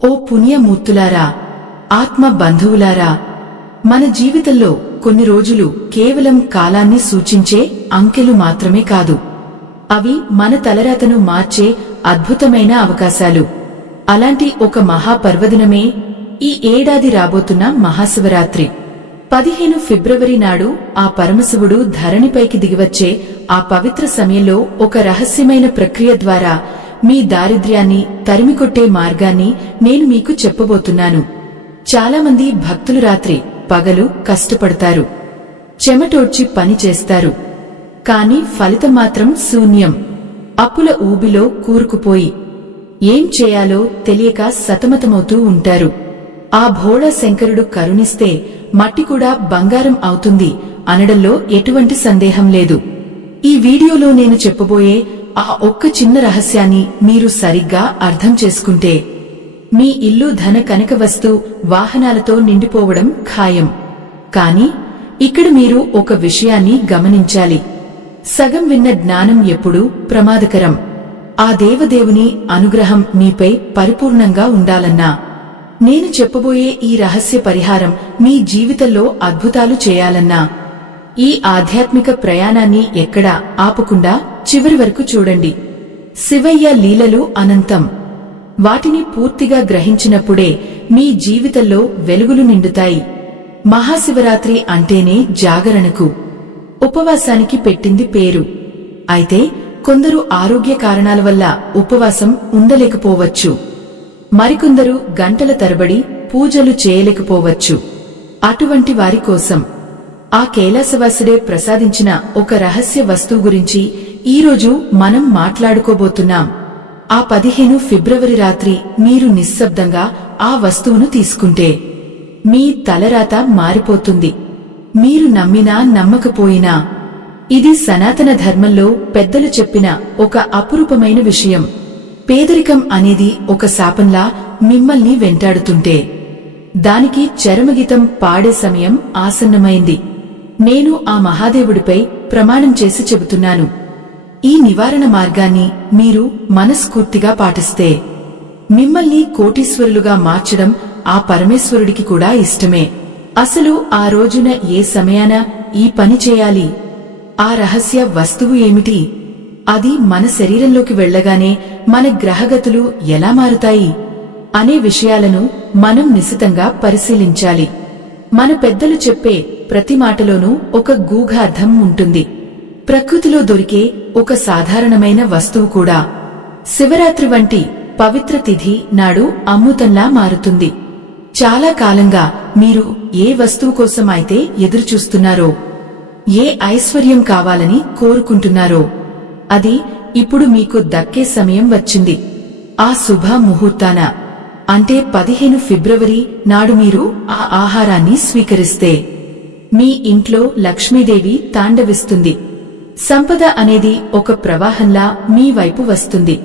ఓ పుణ్యమూర్తులారా, ఆత్మ బంధువులారా, మన జీవితంలో కొన్ని రోజులు కేవలం కాలాన్ని సూచించే అంకెలు మాత్రమే కాదు, అవి మన తలరాతను మార్చే అద్భుతమైన అవకాశాలు. అలాంటి ఒక మహాపర్వదినమే ఈ ఏడాది రాబోతున్న మహాశివరాత్రి. 15 ఫిబ్రవరి నాడు ఆ పరమశివుడు ధరణిపైకి దిగివచ్చే ఆ పవిత్ర సమయంలో ఒక రహస్యమైన ప్రక్రియ ద్వారా మీ దారిద్ర్యాన్ని తరిమికొట్టే మార్గాన్ని నేను మీకు చెప్పబోతున్నాను. చాలామంది భక్తులు రాత్రి పగలు కష్టపడతారు, చెమటోడ్చి పని చేస్తారు. కాని ఫలితం మాత్రం శూన్యం. అప్పుల ఊబిలో కూరుకుపోయి ఏం చేయాలో తెలియక సతమతమవుతూ ఉంటారు. ఆ భోళా శంకరుడు కరుణిస్తే మట్టి కూడా బంగారం అవుతుంది అనడంలో ఎటువంటి సందేహం లేదు. ఈ వీడియోలో నేను చెప్పబోయే ఆ ఒక్క చిన్న రహస్యాన్ని మీరు సరిగ్గా అర్థం చేసుకుంటే మీ ఇల్లు ధన కనక వస్తు వాహనాలతో నిండిపోవడం ఖాయం. కాని ఇక్కడ మీరు ఒక విషయాన్ని గమనించాలి. సగం విన్న జ్ఞానం ఎప్పుడూ ప్రమాదకరం. ఆ దేవదేవుని అనుగ్రహం మీపై పరిపూర్ణంగా ఉండాలన్నా, నేను చెప్పబోయే ఈ రహస్య పరిహారం మీ జీవితంలో అద్భుతాలు చేయాలన్నా, ఈ ఆధ్యాత్మిక ప్రయాణాన్ని ఎక్కడా ఆపకుండా చివరి వరకు చూడండి. శివయ్య లీలలు అనంతం. వాటిని పూర్తిగా గ్రహించినప్పుడే మీ జీవితంలో వెలుగులు నిండుతాయి. మహాశివరాత్రి అంటేనే జాగరణకు, ఉపవాసానికి పెట్టింది పేరు. అయితే కొందరు ఆరోగ్య కారణాల వల్ల ఉపవాసం ఉండలేకపోవచ్చు. మరికొందరు గంటల తరబడి పూజలు చేయలేకపోవచ్చు. అటువంటి వారి కోసం ఆ కైలాసవాసుడే ప్రసాదించిన ఒక రహస్య వస్తువు గురించి ఈరోజు మనం మాట్లాడుకోబోతున్నాం. ఆ 15 ఫిబ్రవరి రాత్రి మీరు నిశ్శబ్దంగా ఆ వస్తువును తీసుకుంటే మీ తలరాత మారిపోతుంది. మీరు నమ్మినా నమ్మకపోయినా ఇది సనాతన ధర్మంలో పెద్దలు చెప్పిన ఒక అపురూపమైన విషయం. పేదరికం అనేది ఒక శాపంలా మిమ్మల్ని వెంటాడుతుంటే దానికి చరమగీతం పాడే సమయం ఆసన్నమైంది. నేను ఆ మహాదేవుడిపై ప్రమాణం చేసి చెబుతున్నాను, ఈ నివారణ మార్గాన్ని మీరు మనస్ఫూర్తిగా పాటిస్తే మిమ్మల్ని కోటీశ్వరులుగా మార్చడం ఆ పరమేశ్వరుడికి కూడా ఇష్టమే. అసలు ఆ రోజున ఏ సమయాన ఈ పని చేయాలి, ఆ రహస్య వస్తువు ఏమిటి, అది మన శరీరంలోకి వెళ్లగానే మన గ్రహగతులు ఎలా మారుతాయి అనే విషయాలను మనం నిశితంగా పరిశీలించాలి. మన పెద్దలు చెప్పే ప్రతి మాటలోనూ ఒక గూఢార్థం ఉంటుంది. ప్రకృతిలో దొరికే ఒక సాధారణమైన వస్తువు కూడా శివరాత్రి వంటి పవిత్ర తిథి నాడు అమృతంలా మారుతుంది. చాలా కాలంగా మీరు ఏ వస్తువు కోసం అయితే ఎదురుచూస్తున్నారో, ఏ ఐశ్వర్యం కావాలని కోరుకుంటున్నారో, అది ఇప్పుడు మీకు దక్కే సమయం వచ్చింది. ఆ శుభ ముహూర్తాన, అంటే 15 ఫిబ్రవరి నాడు మీరు ఆ ఆహారాన్ని స్వీకరిస్తే మీ ఇంట్లో లక్ష్మీదేవి తాండవిస్తుంది. సంపద అనేది ఒక ప్రవాహంలా మీ వైపు వస్తుంది.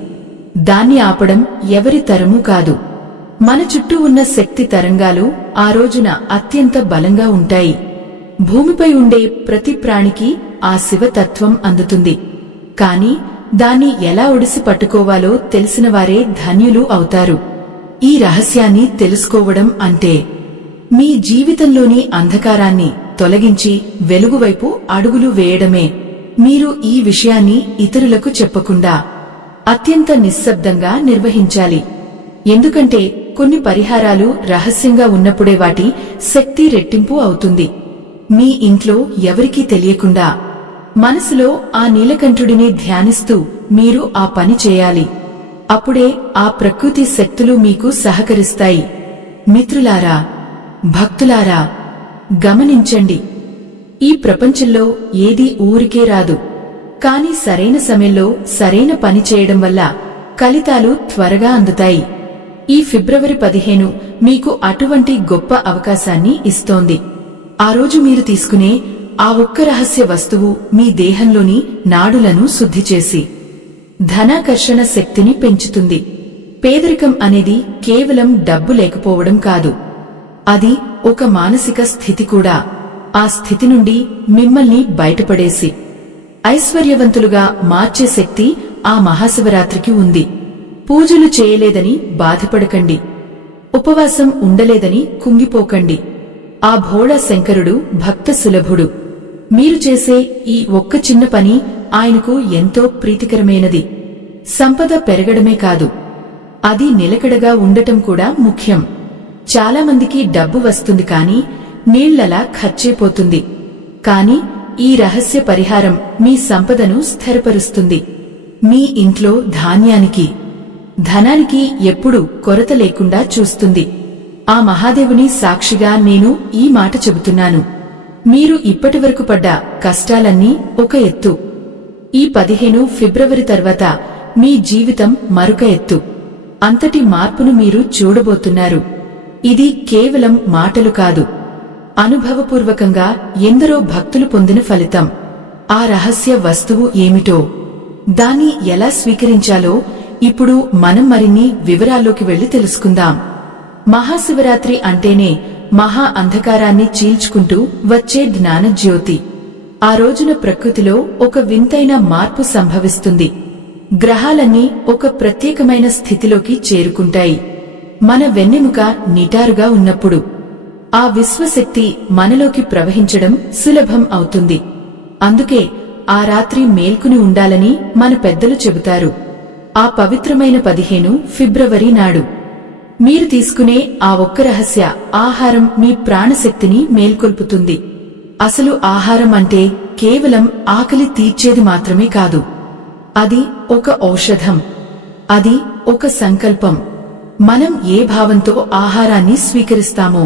దాన్ని ఆపడం ఎవరి తరమూ కాదు. మన చుట్టూ ఉన్న శక్తి తరంగాలు ఆ రోజున అత్యంత బలంగా ఉంటాయి. భూమిపై ఉండే ప్రతి ప్రాణికి ఆ శివతత్వం అందుతుంది. కాని దాన్ని ఎలా ఒడిసి పట్టుకోవాలో తెలిసినవారే ధన్యులు అవుతారు. ఈ రహస్యాన్ని తెలుసుకోవడం అంటే మీ జీవితంలోని అంధకారాన్ని తొలగించి వెలుగువైపు అడుగులు వేయడమే. మీరు ఈ విషయాన్ని ఇతరులకు చెప్పకుండా అత్యంత నిశ్శబ్దంగా నిర్వహించాలి. ఎందుకంటే కొన్ని పరిహారాలు రహస్యంగా ఉన్నప్పుడే వాటి శక్తి రెట్టింపు అవుతుంది. మీ ఇంట్లో ఎవరికీ తెలియకుండా మనసులో ఆ నీలకంఠుడిని ధ్యానిస్తూ మీరు ఆ పని చేయాలి. అప్పుడే ఆ ప్రకృతి శక్తులు మీకు సహకరిస్తాయి. మిత్రులారా, భక్తులారా, గమనించండి. ఈ ప్రపంచంలో ఏదీ ఊరికే రాదు. కాని సరైన సమయంలో సరైన పని చేయడం వల్ల ఫలితాలు త్వరగా అందుతాయి. ఈ ఫిబ్రవరి 15 మీకు అటువంటి గొప్ప అవకాశాన్ని ఇస్తోంది. ఆ రోజు మీరు తీసుకునే ఆ ఒక్క రహస్య వస్తువు మీ దేహంలోని నాడులను శుద్ధి చేసి ధనాకర్షణ శక్తిని పెంచుతుంది. పేదరికం అనేది కేవలం డబ్బు లేకపోవడం కాదు, అది ఒక మానసిక స్థితి కూడా. ఆ స్థితి నుండి మిమ్మల్ని బయటపడేసి ఐశ్వర్యవంతులుగా మార్చే శక్తి ఆ మహాశివరాత్రికి ఉంది. పూజలు చేయలేదని బాధపడకండి. ఉపవాసం ఉండలేదని కుంగిపోకండి. ఆ భోళా శంకరుడు భక్త సులభుడు. మీరు చేసే ఈ ఒక్క చిన్న పని ఆయనకు ఎంతో ప్రీతికరమైనది. సంపద పెరగడమే కాదు, అది నిలకడగా ఉండటం కూడా ముఖ్యం. చాలామందికి డబ్బు వస్తుంది కాని నీళ్లలా ఖర్చైపోతుంది. కాని ఈ రహస్య పరిహారం మీ సంపదను స్థిరపరుస్తుంది. మీ ఇంట్లో ధాన్యానికి, ధనానికి ఎప్పుడూ కొరత లేకుండా చూస్తుంది. ఆ మహాదేవుని సాక్షిగా నేను ఈ మాట చెబుతున్నాను. మీరు ఇప్పటివరకు పడ్డ కష్టాలన్నీ ఒక ఎత్తు. ఈ 15 ఫిబ్రవరి తర్వాత మీ జీవితం మరొక ఎత్తు. అంతటి మార్పును మీరు చూడబోతున్నారు. ఇది కేవలం మాటలు కాదు, అనుభవపూర్వకంగా ఎందరో భక్తులు పొందిన ఫలితం. ఆ రహస్య వస్తువు ఏమిటో, దాన్ని ఎలా స్వీకరించాలో ఇప్పుడు మనం మరిన్ని వివరాల్లోకి వెళ్లి తెలుసుకుందాం. మహాశివరాత్రి అంటేనే మహా అంధకారాన్ని చీల్చుకుంటూ వచ్చే జ్ఞానజ్యోతి. ఆ రోజున ప్రకృతిలో ఒక వింతైన మార్పు సంభవిస్తుంది. గ్రహాలన్నీ ఒక ప్రత్యేకమైన స్థితిలోకి చేరుకుంటాయి. మన వెన్నెముక నిటారుగా ఉన్నప్పుడు ఆ విశ్వశక్తి మనలోకి ప్రవహించడం సులభం అవుతుంది. అందుకే ఆ రాత్రి మేల్కుని ఉండాలని మన పెద్దలు చెబుతారు. ఆ పవిత్రమైన 15 ఫిబ్రవరి నాడు మీరు తీసుకునే ఆ ఒక్క రహస్య ఆహారం మీ ప్రాణశక్తిని మేల్కొల్పుతుంది. అసలు ఆహారం అంటే కేవలం ఆకలి తీర్చేది మాత్రమే కాదు, అది ఒక ఔషధం, అది ఒక సంకల్పం. మనం ఏ భావంతో ఆహారాన్ని స్వీకరిస్తామో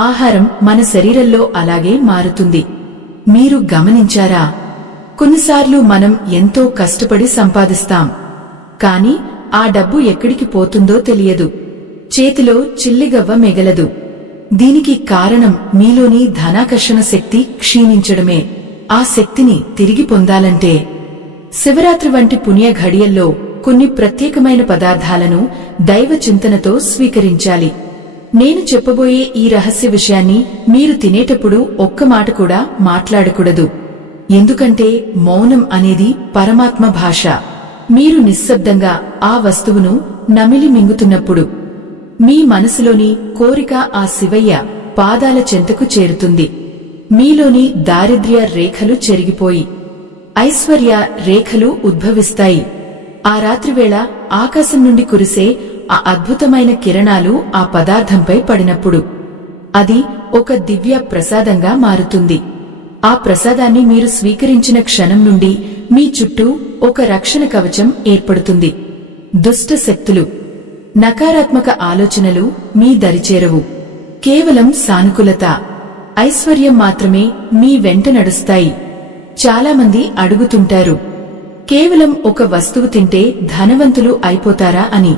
ఆహారం మన శరీరంలో అలాగే మారుతుంది. మీరు గమనించారా? కొన్నిసార్లు మనం ఎంతో కష్టపడి సంపాదిస్తాం, కాని ఆ డబ్బు ఎక్కడికి పోతుందో తెలియదు. చేతిలో చిల్లిగవ్వ మిగలదు. దీనికి కారణం మీలోని ధనాకర్షణ శక్తి క్షీణించడమే. ఆ శక్తిని తిరిగి పొందాలంటే శివరాత్రి వంటి పుణ్య ఘడియల్లో కొన్ని ప్రత్యేకమైన పదార్థాలను దైవ చింతనతో స్వీకరించాలి. నేను చెప్పబోయే ఈ రహస్య విషయాన్ని మీరు తినేటప్పుడు ఒక్క మాట కూడా మాట్లాడకూడదు. ఎందుకంటే మౌనం అనేది పరమాత్మ భాష. మీరు నిశ్శబ్దంగా ఆ వస్తువును నమిలి మింగుతున్నప్పుడు మీ మనసులోని కోరిక ఆ శివయ్య పాదాల చెంతకు చేరుతుంది. మీలోని దారిద్ర్య రేఖలు చెరిగిపోయి ఐశ్వర్య రేఖలు ఉద్భవిస్తాయి. ఆ రాత్రివేళ ఆకాశం నుండి కురిసే ఆ అద్భుతమైన కిరణాలు ఆ పదార్థంపై పడినప్పుడు అది ఒక దివ్య ప్రసాదంగా మారుతుంది. ఆ ప్రసాదాన్ని మీరు స్వీకరించిన క్షణం నుండి మీ చుట్టూ ఒక రక్షణ కవచం ఏర్పడుతుంది. దుష్ట శక్తులు, నకారాత్మక ఆలోచనలు మీ దరిచేరవు. కేవలం సానుకూలత, ఐశ్వర్యం మాత్రమే మీ వెంట నడుస్తాయి. చాలామంది అడుగుతుంటారు, కేవలం ఒక వస్తువు తింటే ధనవంతులు అయిపోతారా అని.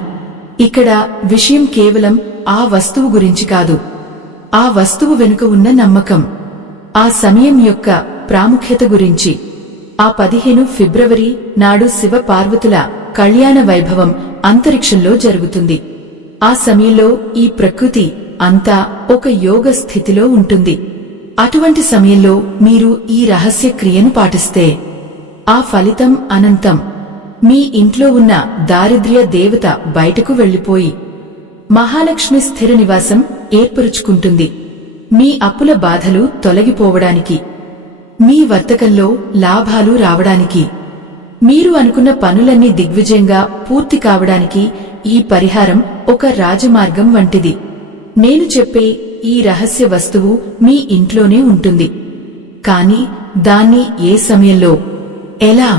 ఇక్కడ విషయం కేవలం ఆ వస్తువు గురించి కాదు, ఆ వస్తువు వెనుక ఉన్న నమ్మకం, ఆ సమయం యొక్క ప్రాముఖ్యత గురించి. ఆ 15 ఫిబ్రవరి నాడు శివ పార్వతుల కళ్యాణ వైభవం అంతరిక్షంలో జరుగుతుంది. ఆ సమయంలో ఈ ప్రకృతి అంతా ఒక యోగ స్థితిలో ఉంటుంది. అటువంటి సమయంలో మీరు ఈ రహస్య క్రియను పాటిస్తే ఆ ఫలితం అనంతం. మీ ఇంట్లో ఉన్న దారిద్ర్య దేవత బయటకు వెళ్లిపోయి మహాలక్ష్మి స్థిర నివాసం ఏర్పరుచుకుంటుంది. మీ అప్పుల బాధలు తొలగిపోవడానికి, మీ వర్తకంలో లాభాలు రావడానికి, మీరు అనుకున్న పనులన్నీ దిగ్విజయంగా పూర్తి కావడానికి ఈ పరిహారం ఒక రాజమార్గం వంటిది. నేను చెప్పే ఈ రహస్య వస్తువు మీ ఇంట్లోనే ఉంటుంది. కాని దాన్ని ఏ సమయంలో, ఎలా,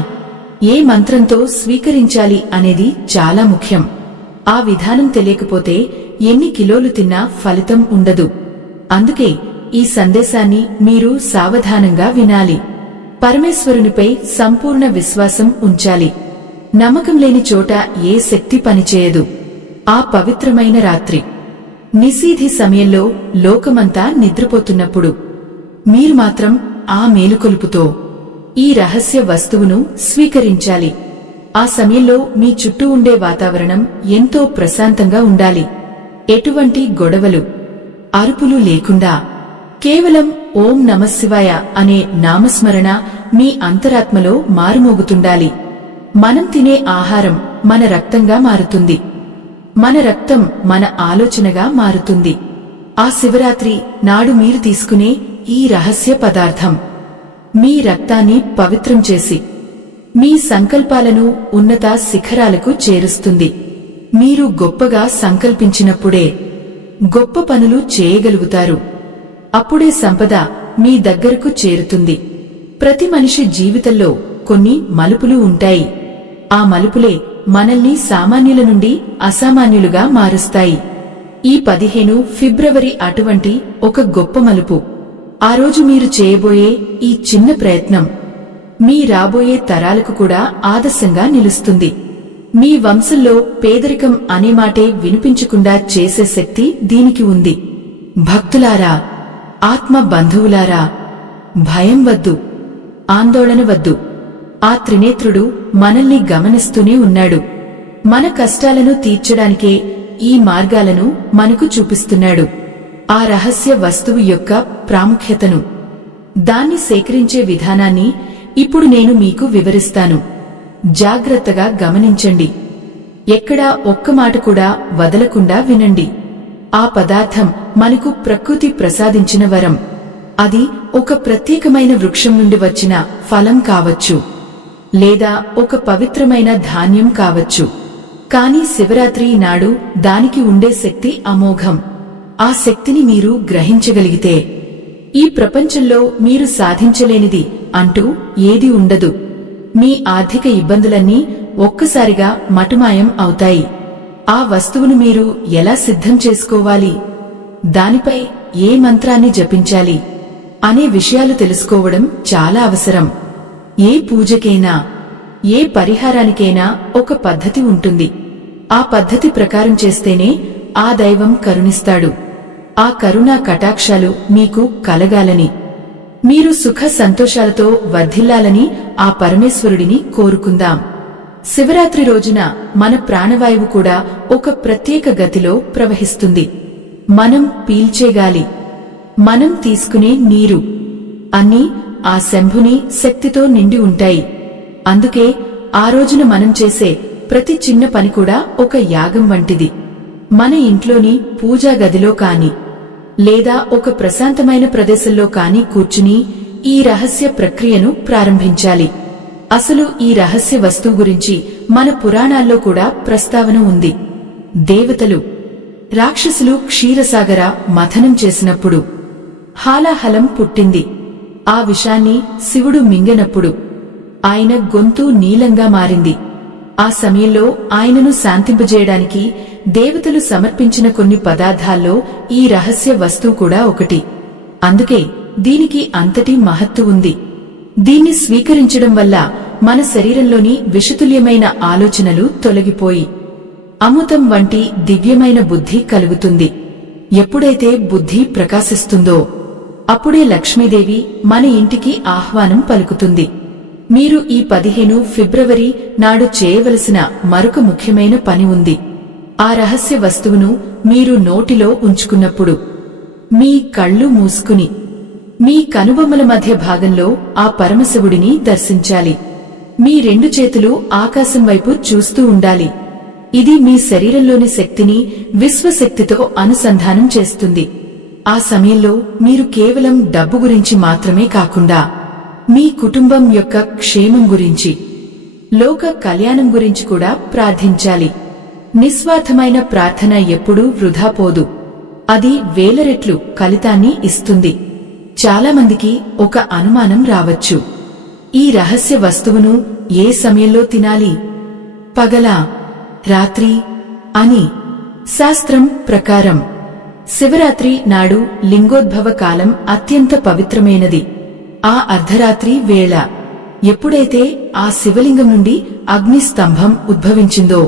ఏ మంత్రంతో స్వీకరించాలి అనేది చాలా ముఖ్యం. ఆ విధానం తెలియకపోతే ఎన్ని కిలోలు తిన్నా ఫలితం ఉండదు. అందుకే ఈ సందేశాన్ని మీరు సావధానంగా వినాలి. పరమేశ్వరునిపై సంపూర్ణ విశ్వాసం ఉంచాలి. నమ్మకం లేని చోట ఏ శక్తి పనిచేయదు. ఆ పవిత్రమైన రాత్రి నిశీధి సమయంలో లోకమంతా నిద్రపోతున్నప్పుడు మీరు మాత్రం ఆ మేలుకొలుపుతో ఈ రహస్య వస్తువును స్వీకరించాలి. ఆ సమయంలో మీ చుట్టూ ఉండే వాతావరణం ఎంతో ప్రశాంతంగా ఉండాలి. ఎటువంటి గొడవలు, అరుపులు లేకుండా కేవలం ఓం నమఃశివాయ అనే నామస్మరణ మీ అంతరాత్మలో మారుమోగుతుండాలి. మనం తినే ఆహారం మన రక్తంగా మారుతుంది. మన రక్తం మన ఆలోచనగా మారుతుంది. ఆ శివరాత్రి నాడు మీరు తీసుకునే ఈ రహస్య పదార్థం మీ రక్తాన్ని పవిత్రం చేసి మీ సంకల్పాలను ఉన్నత శిఖరాలకు చేరుస్తుంది. మీరు గొప్పగా సంకల్పించినప్పుడే గొప్ప పనులు చేయగలుగుతారు. అప్పుడే సంపద మీ దగ్గరకు చేరుతుంది. ప్రతి మనిషి జీవితంలో కొన్ని మలుపులు ఉంటాయి. ఆ మలుపులే మనల్ని సామాన్యుల నుండి అసామాన్యులుగా మారుస్తాయి. ఈ 15 ఫిబ్రవరి అటువంటి ఒక గొప్ప మలుపు. ఆ రోజు మీరు చేయబోయే ఈ చిన్న ప్రయత్నం మీ రాబోయే తరాలకు కూడా ఆదర్శంగా నిలుస్తుంది. మీ వంశంలో పేదరికం అనే మాటే వినిపించకుండా చేసే శక్తి దీనికి ఉంది. భక్తులారా, ఆత్మ బంధువులారా, భయం వద్దు, ఆందోళన వద్దు. ఆ త్రినేత్రుడు మనల్ని గమనిస్తూనే ఉన్నాడు. మన కష్టాలను తీర్చడానికే ఈ మార్గాలను మనకు చూపిస్తున్నాడు. ఆ రహస్య వస్తువు యొక్క ప్రాముఖ్యతను, దాన్ని సేకరించే విధానాన్ని ఇప్పుడు నేను మీకు వివరిస్తాను. జాగ్రత్తగా గమనించండి. ఎక్కడా ఒక్క మాట కూడా వదలకుండా వినండి. ఆ పదార్థం మనకు ప్రకృతి ప్రసాదించిన వరం. అది ఒక ప్రత్యేకమైన వృక్షం నుండి వచ్చిన ఫలం కావచ్చు, లేదా ఒక పవిత్రమైన ధాన్యం కావచ్చు. కాని శివరాత్రి నాడు దానికి ఉండే శక్తి అమోఘం. ఆ శక్తిని మీరు గ్రహించగలిగితే ఈ ప్రపంచంలో మీరు సాధించలేనిది అంటూ ఏది ఉండదు. మీ ఆర్థిక ఇబ్బందులన్నీ ఒక్కసారిగా మటుమాయం అవుతాయి. ఆ వస్తువును మీరు ఎలా సిద్ధం చేసుకోవాలి, దానిపై ఏ మంత్రాన్ని జపించాలి అనే విషయాలు తెలుసుకోవడం చాలా అవసరం. ఏ పూజకైనా, ఏ పరిహారానికైనా ఒక పద్ధతి ఉంటుంది. ఆ పద్ధతి ప్రకారం చేస్తేనే ఆ దైవం కరుణిస్తాడు. ఆ కరుణా కటాక్షాలు మీకు కలగాలని, మీరు సుఖ సంతోషాలతో వర్ధిల్లాలని ఆ పరమేశ్వరుడిని కోరుకుందాం. శివరాత్రి రోజున మన ప్రాణవాయువు కూడా ఒక ప్రత్యేక గతిలో ప్రవహిస్తుంది. మనం పీల్చే గాలి, మనం తీసుకునే నీరు అన్నీ ఆ శంభుని శక్తితో నిండి ఉంటాయి. అందుకే ఆ రోజున మనం చేసే ప్రతి చిన్న పని కూడా ఒక యాగం వంటిది. మన ఇంట్లోని పూజా గదిలో కాని, లేదా ఒక ప్రశాంతమైన ప్రదేశంలో కాని కూర్చుని ఈ రహస్య ప్రక్రియను ప్రారంభించాలి. అసలు ఈ రహస్య వస్తువు గురించి మన పురాణాల్లో కూడా ప్రస్తావన ఉంది. దేవతలు, రాక్షసులు క్షీరసాగర మథనం చేసినప్పుడు హాలాహలం పుట్టింది. ఆ విషాన్ని శివుడు మింగనప్పుడు ఆయన గొంతు నీలంగా మారింది. ఆ సమయంలో ఆయనను శాంతింపజేయడానికి దేవతలు సమర్పించిన కొన్ని పదార్థాల్లో ఈ రహస్య వస్తువు కూడా ఒకటి. అందుకే దీనికి అంతటి మహత్తు ఉంది. దీన్ని స్వీకరించడం వల్ల మన శరీరంలోని విషతుల్యమైన ఆలోచనలు తొలగిపోయి అమృతం వంటి దివ్యమైన బుద్ధి కలుగుతుంది. ఎప్పుడైతే బుద్ధి ప్రకాశిస్తుందో అప్పుడే లక్ష్మీదేవి మన ఇంటికి ఆహ్వానం పలుకుతుంది. మీరు ఈ 15 ఫిబ్రవరి నాడు చేయవలసిన మరొక ముఖ్యమైన పని ఉంది. ఆ రహస్య వస్తువును మీరు నోటిలో ఉంచుకున్నప్పుడు మీ కళ్ళు మూసుకుని మీ కనుబొమ్మల మధ్య భాగంలో ఆ పరమశివుడిని దర్శించాలి. మీ 2 చేతులు ఆకాశం వైపు చూస్తూ ఉండాలి. ఇది మీ శరీరంలోని శక్తిని విశ్వశక్తితో అనుసంధానం చేస్తుంది. ఆ సమయంలో మీరు కేవలం డబ్బు గురించి మాత్రమే కాకుండా మీ కుటుంబం యొక్క క్షేమం గురించి, లోక కళ్యాణం గురించి కూడా ప్రార్థించాలి. నిస్వార్థమైన ప్రార్థన ఎప్పుడూ వృధా పోదు. అది వేల రెట్లు ఫలితాన్ని ఇస్తుంది. చాలామందికి ఒక అనుమానం రావచ్చు, ఈ రహస్య వస్తువును ఏ సమయంలో తినాలి, పగలా, రాత్రి అని. శాస్త్రం ప్రకారం శివరాత్రి నాడు లింగోద్భవ కాలం అత్యంత పవిత్రమైనది. ఆ అర్ధరాత్రి వేళ ఎప్పుడైతే ఆ శివలింగం నుండి అగ్నిస్తంభం ఉద్భవించిందో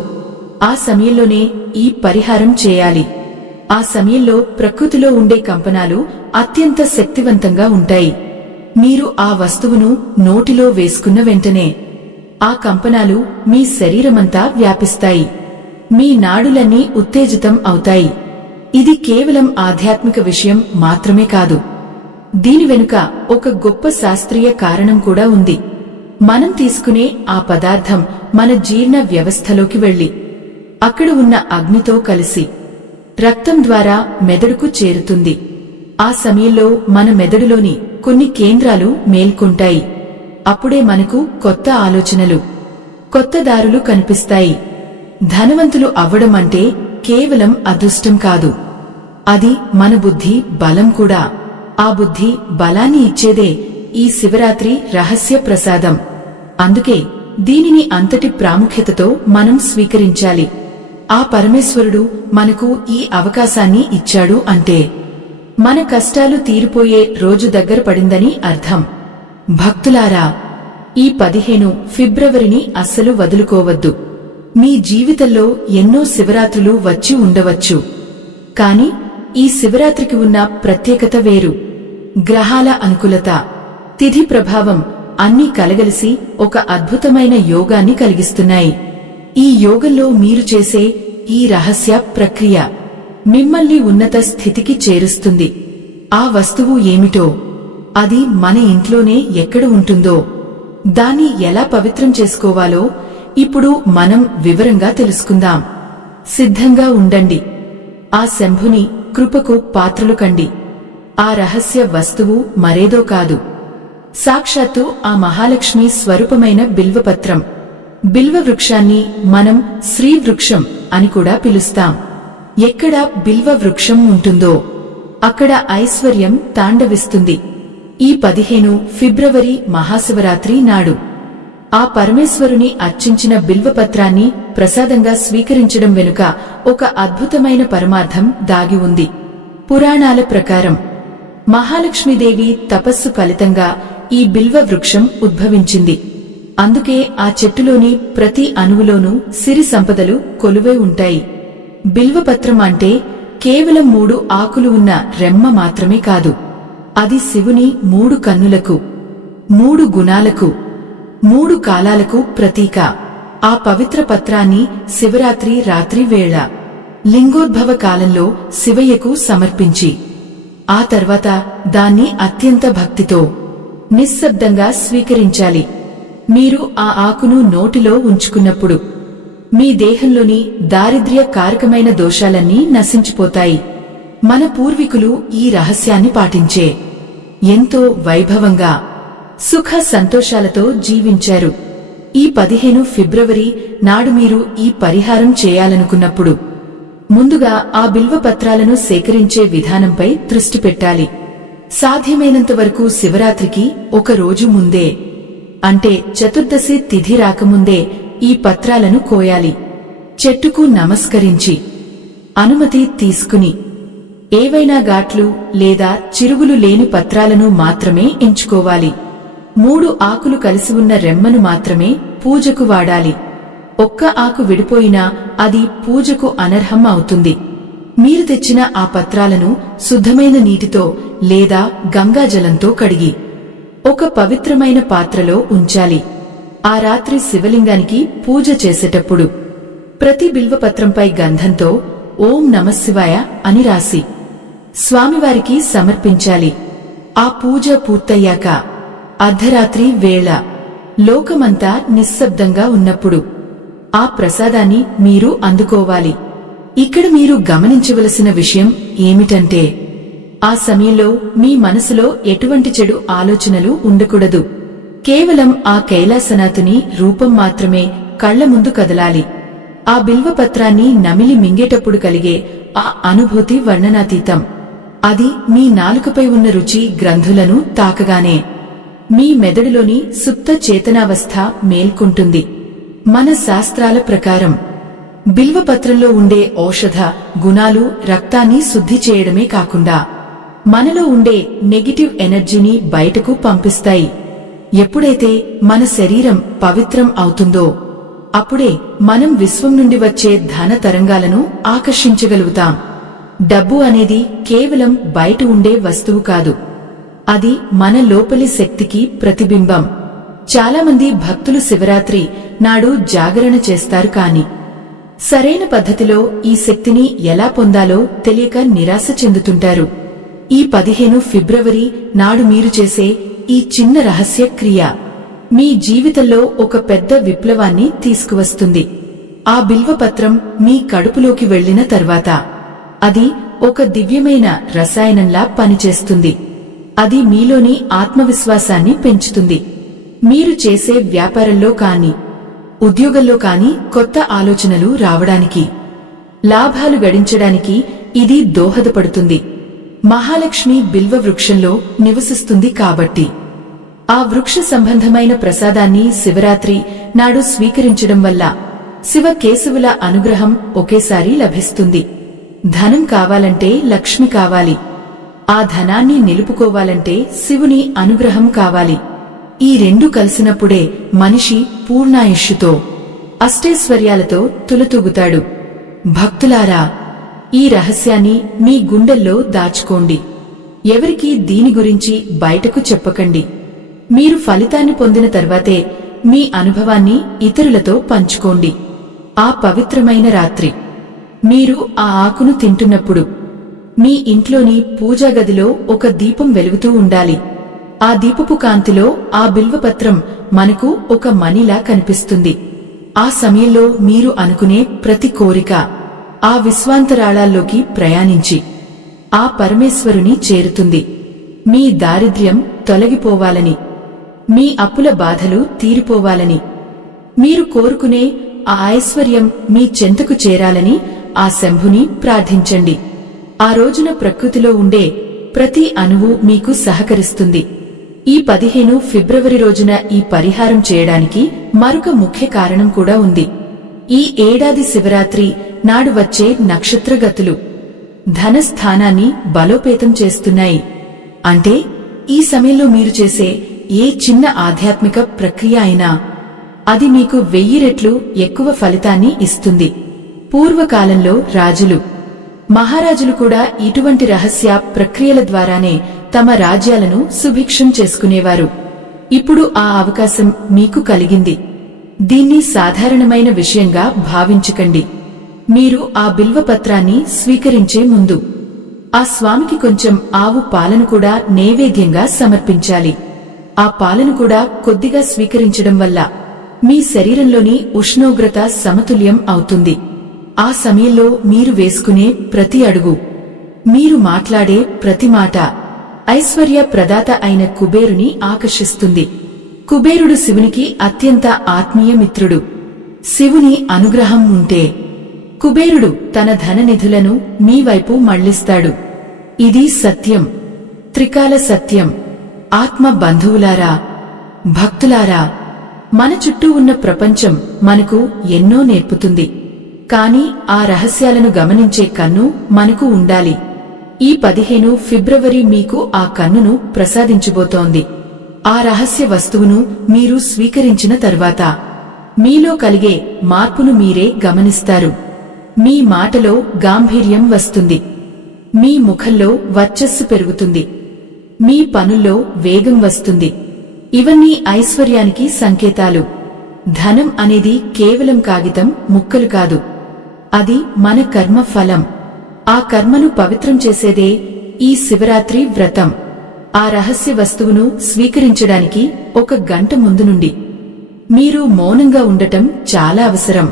ఆ సమయంలోనే ఈ పరిహారం చేయాలి. ఆ సమయంలో ప్రకృతిలో ఉండే కంపనాలు అత్యంత శక్తివంతంగా ఉంటాయి. మీరు ఆ వస్తువును నోటిలో వేసుకున్న వెంటనే ఆ కంపనాలు మీ శరీరమంతా వ్యాపిస్తాయి. మీ నాడులన్నీ ఉత్తేజితం అవుతాయి. ఇది కేవలం ఆధ్యాత్మిక విషయం మాత్రమే కాదు. దీని వెనుక ఒక గొప్ప శాస్త్రీయ కారణం కూడా ఉంది. మనం తీసుకునే ఆ పదార్థం మన జీర్ణ వ్యవస్థలోకి వెళ్లి అక్కడ ఉన్న అగ్నితో కలిసి రక్తం ద్వారా మెదడుకు చేరుతుంది. ఆ సమయంలో మన మెదడులోని కొన్ని కేంద్రాలు మేల్కొంటాయి. అప్పుడే మనకు కొత్త ఆలోచనలు, కొత్త దారులు కనిపిస్తాయి. ధనవంతులు అవ్వడం అంటే కేవలం అదృష్టం కాదు, అది మన బుద్ధి బలం కూడా. ఆ బుద్ధి బలాన్ని ఇచ్చేదే ఈ శివరాత్రి రహస్య ప్రసాదం. అందుకే దీనిని అంతటి ప్రాముఖ్యతతో మనం స్వీకరించాలి. ఆ పరమేశ్వరుడు మనకు ఈ అవకాశాన్ని ఇచ్చాడు అంటే మన కష్టాలు తీరిపోయే రోజు దగ్గర పడిందని అర్థం. భక్తులారా, ఈ 15 ఫిబ్రవరిని అస్సలు వదులుకోవద్దు. మీ జీవితంలో ఎన్నో శివరాత్రులు వచ్చి ఉండవచ్చు, కాని ఈ శివరాత్రికి ఉన్న ప్రత్యేకత వేరు. గ్రహాల అనుకూలత, తిథి ప్రభావం అన్నీ కలగలిసి ఒక అద్భుతమైన యోగాన్ని కలిగిస్తున్నాయి. ఈ యోగంలో మీరు చేసే ఈ రహస్య ప్రక్రియ మిమ్మల్ని ఉన్నత స్థితికి చేరుస్తుంది. ఆ వస్తువు ఏమిటో, అది మన ఇంట్లోనే ఎక్కడ ఉంటుందో, దాన్ని ఎలా పవిత్రం చేసుకోవాలో ఇప్పుడు మనం వివరంగా తెలుసుకుందాం. సిద్ధంగా ఉండండి. ఆ శంభుని కృపకు పాత్రలు కండి. ఆ రహస్య వస్తువు మరేదో కాదు, సాక్షాత్తు ఆ మహాలక్ష్మి స్వరూపమైన బిల్వపత్రం. బిల్వ వృక్షాన్ని మనం శ్రీ వృక్షం అని కూడా పిలుస్తాం. ఎక్కడ బిల్వ వృక్షం ఉంటుందో అక్కడ ఐశ్వర్యం తాండవిస్తుంది. ఈ 15 ఫిబ్రవరి మహాశివరాత్రి నాడు ఆ పరమేశ్వరుని అర్చించిన బిల్వపత్రాన్ని ప్రసాదంగా స్వీకరించడం వెనుక ఒక అద్భుతమైన పరమార్థం దాగి ఉంది. పురాణాల ప్రకారం మహాలక్ష్మీదేవి తపస్సు ఫలితంగా ఈ బిల్వ వృక్షం ఉద్భవించింది. అందుకే ఆ చెట్టులోని ప్రతి అణువులోనూ సిరి సంపదలు కొలువై ఉంటాయి. బిల్వపత్రం అంటే కేవలం 3 ఆకులు ఉన్న రెమ్మ మాత్రమే కాదు, అది శివుని 3 కన్నులకు, 3 గుణాలకు, 3 కాలాలకు ప్రతీక. ఆ పవిత్ర పత్రాన్ని శివరాత్రి రాత్రి వేళ లింగోద్భవ కాలంలో శివయ్యకు సమర్పించి ఆ తర్వాత దాన్ని అత్యంత భక్తితో నిశ్శబ్దంగా స్వీకరించాలి. మీరు ఆ ఆకును నోటిలో ఉంచుకున్నప్పుడు మీ దేహంలోని దారిద్ర్య కారకమైన దోషాలన్నీ నశించిపోతాయి. మన పూర్వీకులు ఈ రహస్యాన్ని పాటించే ఎంతో వైభవంగా సుఖ సంతోషాలతో జీవించారు. ఈ 15 ఫిబ్రవరి నాడు మీరు ఈ పరిహారం చేయాలనుకున్నప్పుడు ముందుగా ఆ బిల్వపత్రాలను సేకరించే విధానంపై దృష్టి పెట్టాలి. సాధ్యమైనంత వరకు శివరాత్రికి ఒక రోజు ముందే, అంటే చతుర్దశి తిథి రాకముందే ఈ పత్రాలను కోయాలి. చెట్టుకు నమస్కరించి అనుమతి తీసుకుని ఏవైనా ఘాట్లు లేదా చిరుగులు లేని పత్రాలను మాత్రమే ఎంచుకోవాలి. 3 ఆకులు కలిసి ఉన్న రెమ్మను మాత్రమే పూజకు వాడాలి. ఒక్క ఆకు విడిపోయినా అది పూజకు అనర్హం అవుతుంది. మీరు తెచ్చిన ఆ పత్రాలను శుద్ధమైన నీటితో లేదా గంగాజలంతో కడిగి ఒక పవిత్రమైన పాత్రలో ఉంచాలి. ఆ రాత్రి శివలింగానికి పూజ చేసేటప్పుడు ప్రతి బిల్వపత్రంపై గంధంతో ఓం నమఃశివాయ అని రాసి స్వామివారికి సమర్పించాలి. ఆ పూజ పూర్తయ్యాక అర్ధరాత్రి వేళ లోకమంతా నిశ్శబ్దంగా ఉన్నప్పుడు ఆ ప్రసాదాన్ని మీరు అందుకోవాలి. ఇక్కడ మీరు గమనించవలసిన విషయం ఏమిటంటే ఆ సమయంలో మీ మనసులో ఎటువంటి చెడు ఆలోచనలు ఉండకూడదు. కేవలం ఆ కైలాసనాథుని రూపం మాత్రమే కళ్ల ముందు కదలాలి. ఆ బిల్వపత్రాన్ని నమిలి మింగేటప్పుడు కలిగే ఆ అనుభూతి వర్ణనాతీతం. అది మీ నాలుకపై ఉన్న రుచి గ్రంథులను తాకగానే మీ మెదడులోని సుప్త చేతనావస్థ మేల్కొంటుంది. మన శాస్త్రాల ప్రకారం బిల్వపత్రంలో ఉండే ఔషధ గుణాలు రక్తాన్ని శుద్ధి చేయడమే కాకుండా మనలో ఉండే నెగిటివ్ ఎనర్జీని బయటకు పంపిస్తాయి. ఎప్పుడైతే మన శరీరం పవిత్రం అవుతుందో అప్పుడే మనం విశ్వం నుండి వచ్చే ధన తరంగాలను ఆకర్షించగలుగుతాం. డబ్బు అనేది కేవలం బయట ఉండే వస్తువు కాదు, అది మన లోపలి శక్తికి ప్రతిబింబం. చాలామంది భక్తులు శివరాత్రి నాడు జాగరణ చేస్తారు, కాని సరైన పద్ధతిలో ఈ శక్తిని ఎలా పొందాలో తెలియక నిరాశ చెందుతుంటారు. ఈ 15 ఫిబ్రవరి నాడు మీరు చేసే ఈ చిన్న రహస్య క్రియ మీ జీవితంలో ఒక పెద్ద విప్లవాన్ని తీసుకువస్తుంది. ఆ బిల్వపత్రం మీ కడుపులోకి వెళ్లిన తర్వాత అది ఒక దివ్యమైన రసాయనంలా పనిచేస్తుంది. అది మీలోని ఆత్మవిశ్వాసాన్ని పెంచుతుంది. మీరు చేసే వ్యాపారంలో కాని ఉద్యోగంలో కాని కొత్త ఆలోచనలు రావడానికి, లాభాలు గడించడానికి ఇది దోహదపడుతుంది. మహాలక్ష్మి బిల్వ వృక్షంలో నివసిస్తుంది కాబట్టి ఆ వృక్ష సంబంధమైన ప్రసాదాన్ని శివరాత్రి నాడు స్వీకరించడం వల్ల శివ కేశవుల అనుగ్రహం ఒకేసారి లభిస్తుంది. ధనం కావాలంటే లక్ష్మి కావాలి. ఆ ధనాన్ని నిలుపుకోవాలంటే శివుని అనుగ్రహం కావాలి. ఈ రెండు కలిసినప్పుడే మనిషి పూర్ణాయుష్యుతో అష్టైశ్వర్యాలతో తులతూగుతాడు. భక్తులారా, ఈ రహస్యాన్ని మీ గుండెల్లో దాచుకోండి. ఎవరికీ దీని గురించి బయటకు చెప్పకండి. మీరు ఫలితాన్ని పొందిన తర్వాతే మీ అనుభవాన్ని ఇతరులతో పంచుకోండి. ఆ పవిత్రమైన రాత్రి మీరు ఆ ఆకును తింటున్నప్పుడు మీ ఇంట్లోని పూజాగదిలో ఒక దీపం వెలుగుతూ ఉండాలి. ఆ దీపపు కాంతిలో ఆ బిల్వపత్రం మనకు ఒక మణిలా కనిపిస్తుంది. ఆ సమయంలో మీరు అనుకునే ప్రతి కోరిక ఆ విశ్వాంతరాళాల్లోకి ప్రయాణించి ఆ పరమేశ్వరుని చేరుతుంది. మీ దారిద్ర్యం తొలగిపోవాలని, మీ అప్పుల బాధలు తీరిపోవాలని, మీరు కోరుకునే ఆ ఐశ్వర్యం మీ చెంతకు చేరాలని ఆ శంభుని ప్రార్థించండి. ఆ రోజున ప్రకృతిలో ఉండే ప్రతి అణువు మీకు సహకరిస్తుంది. ఈ 15 ఫిబ్రవరి రోజున ఈ పరిహారం చేయడానికి మరొక ముఖ్య కారణం కూడా ఉంది. ఈ ఏడాది శివరాత్రి నాడు వచ్చే నక్షత్రగతులు ధనస్థానాన్ని బలోపేతం చేస్తున్నాయి. అంటే ఈ సమయంలో మీరు చేసే ఏ చిన్న ఆధ్యాత్మిక ప్రక్రియ అయినా అది మీకు 1000 రెట్లు ఎక్కువ ఫలితాన్ని ఇస్తుంది. పూర్వకాలంలో రాజులు, మహారాజులు కూడా ఇటువంటి రహస్య ప్రక్రియల ద్వారానే తమ రాజ్యాలను సుభిక్షం చేసుకునేవారు. ఇప్పుడు ఆ అవకాశం మీకు కలిగింది. దీన్ని సాధారణమైన విషయంగా భావించకండి. మీరు ఆ బిల్వపత్రాన్ని స్వీకరించే ముందు ఆ స్వామికి కొంచెం ఆవు పాలను కూడా నైవేద్యంగా సమర్పించాలి. ఆ పాలను కూడా కొద్దిగా స్వీకరించడం వల్ల మీ శరీరంలోని ఉష్ణోగ్రత సమతుల్యం అవుతుంది. ఆ సమయంలో మీరు వేసుకునే ప్రతి అడుగు, మీరు మాట్లాడే ప్రతి మాట ఐశ్వర్య ప్రదాత అయిన కుబేరుని ఆకర్షిస్తుంది. కుబేరుడు శివునికి అత్యంత ఆత్మీయ మిత్రుడు. శివుని అనుగ్రహం ఉంటే కుబేరుడు తన ధననిధులను మీ వైపు మళ్లిస్తాడు. ఇది సత్యం, త్రికాల సత్యం. ఆత్మ బంధువులారా, భక్తులారా, మన చుట్టూ ఉన్న ప్రపంచం మనకు ఎన్నో నేర్పుతుంది. కాని ఆ రహస్యాలను గమనించే కన్ను మనకు ఉండాలి. ఈ 15 ఫిబ్రవరి మీకు ఆ కన్నును ప్రసాదించబోతోంది. ఆ రహస్య వస్తువును మీరు స్వీకరించిన తర్వాత మీలో కలిగే మార్పును మీరే గమనిస్తారు. మీ మాటలో గాంభీర్యం వస్తుంది. మీ ముఖంలో వర్చస్సు పెరుగుతుంది. మీ పనుల్లో వేగం వస్తుంది. ఇవన్నీ ఐశ్వర్యానికి సంకేతాలు. ధనం అనేది కేవలం కాగితం ముక్కలు కాదు. అది మన కర్మ ఫలం. ఆ కర్మను పవిత్రం చేసేదే ఈ శివరాత్రి వ్రతం. ఆ రహస్య వస్తువును స్వీకరించడానికి 1 గంట ముందు నుండి మీరు మౌనంగా ఉండటం చాలా అవసరం.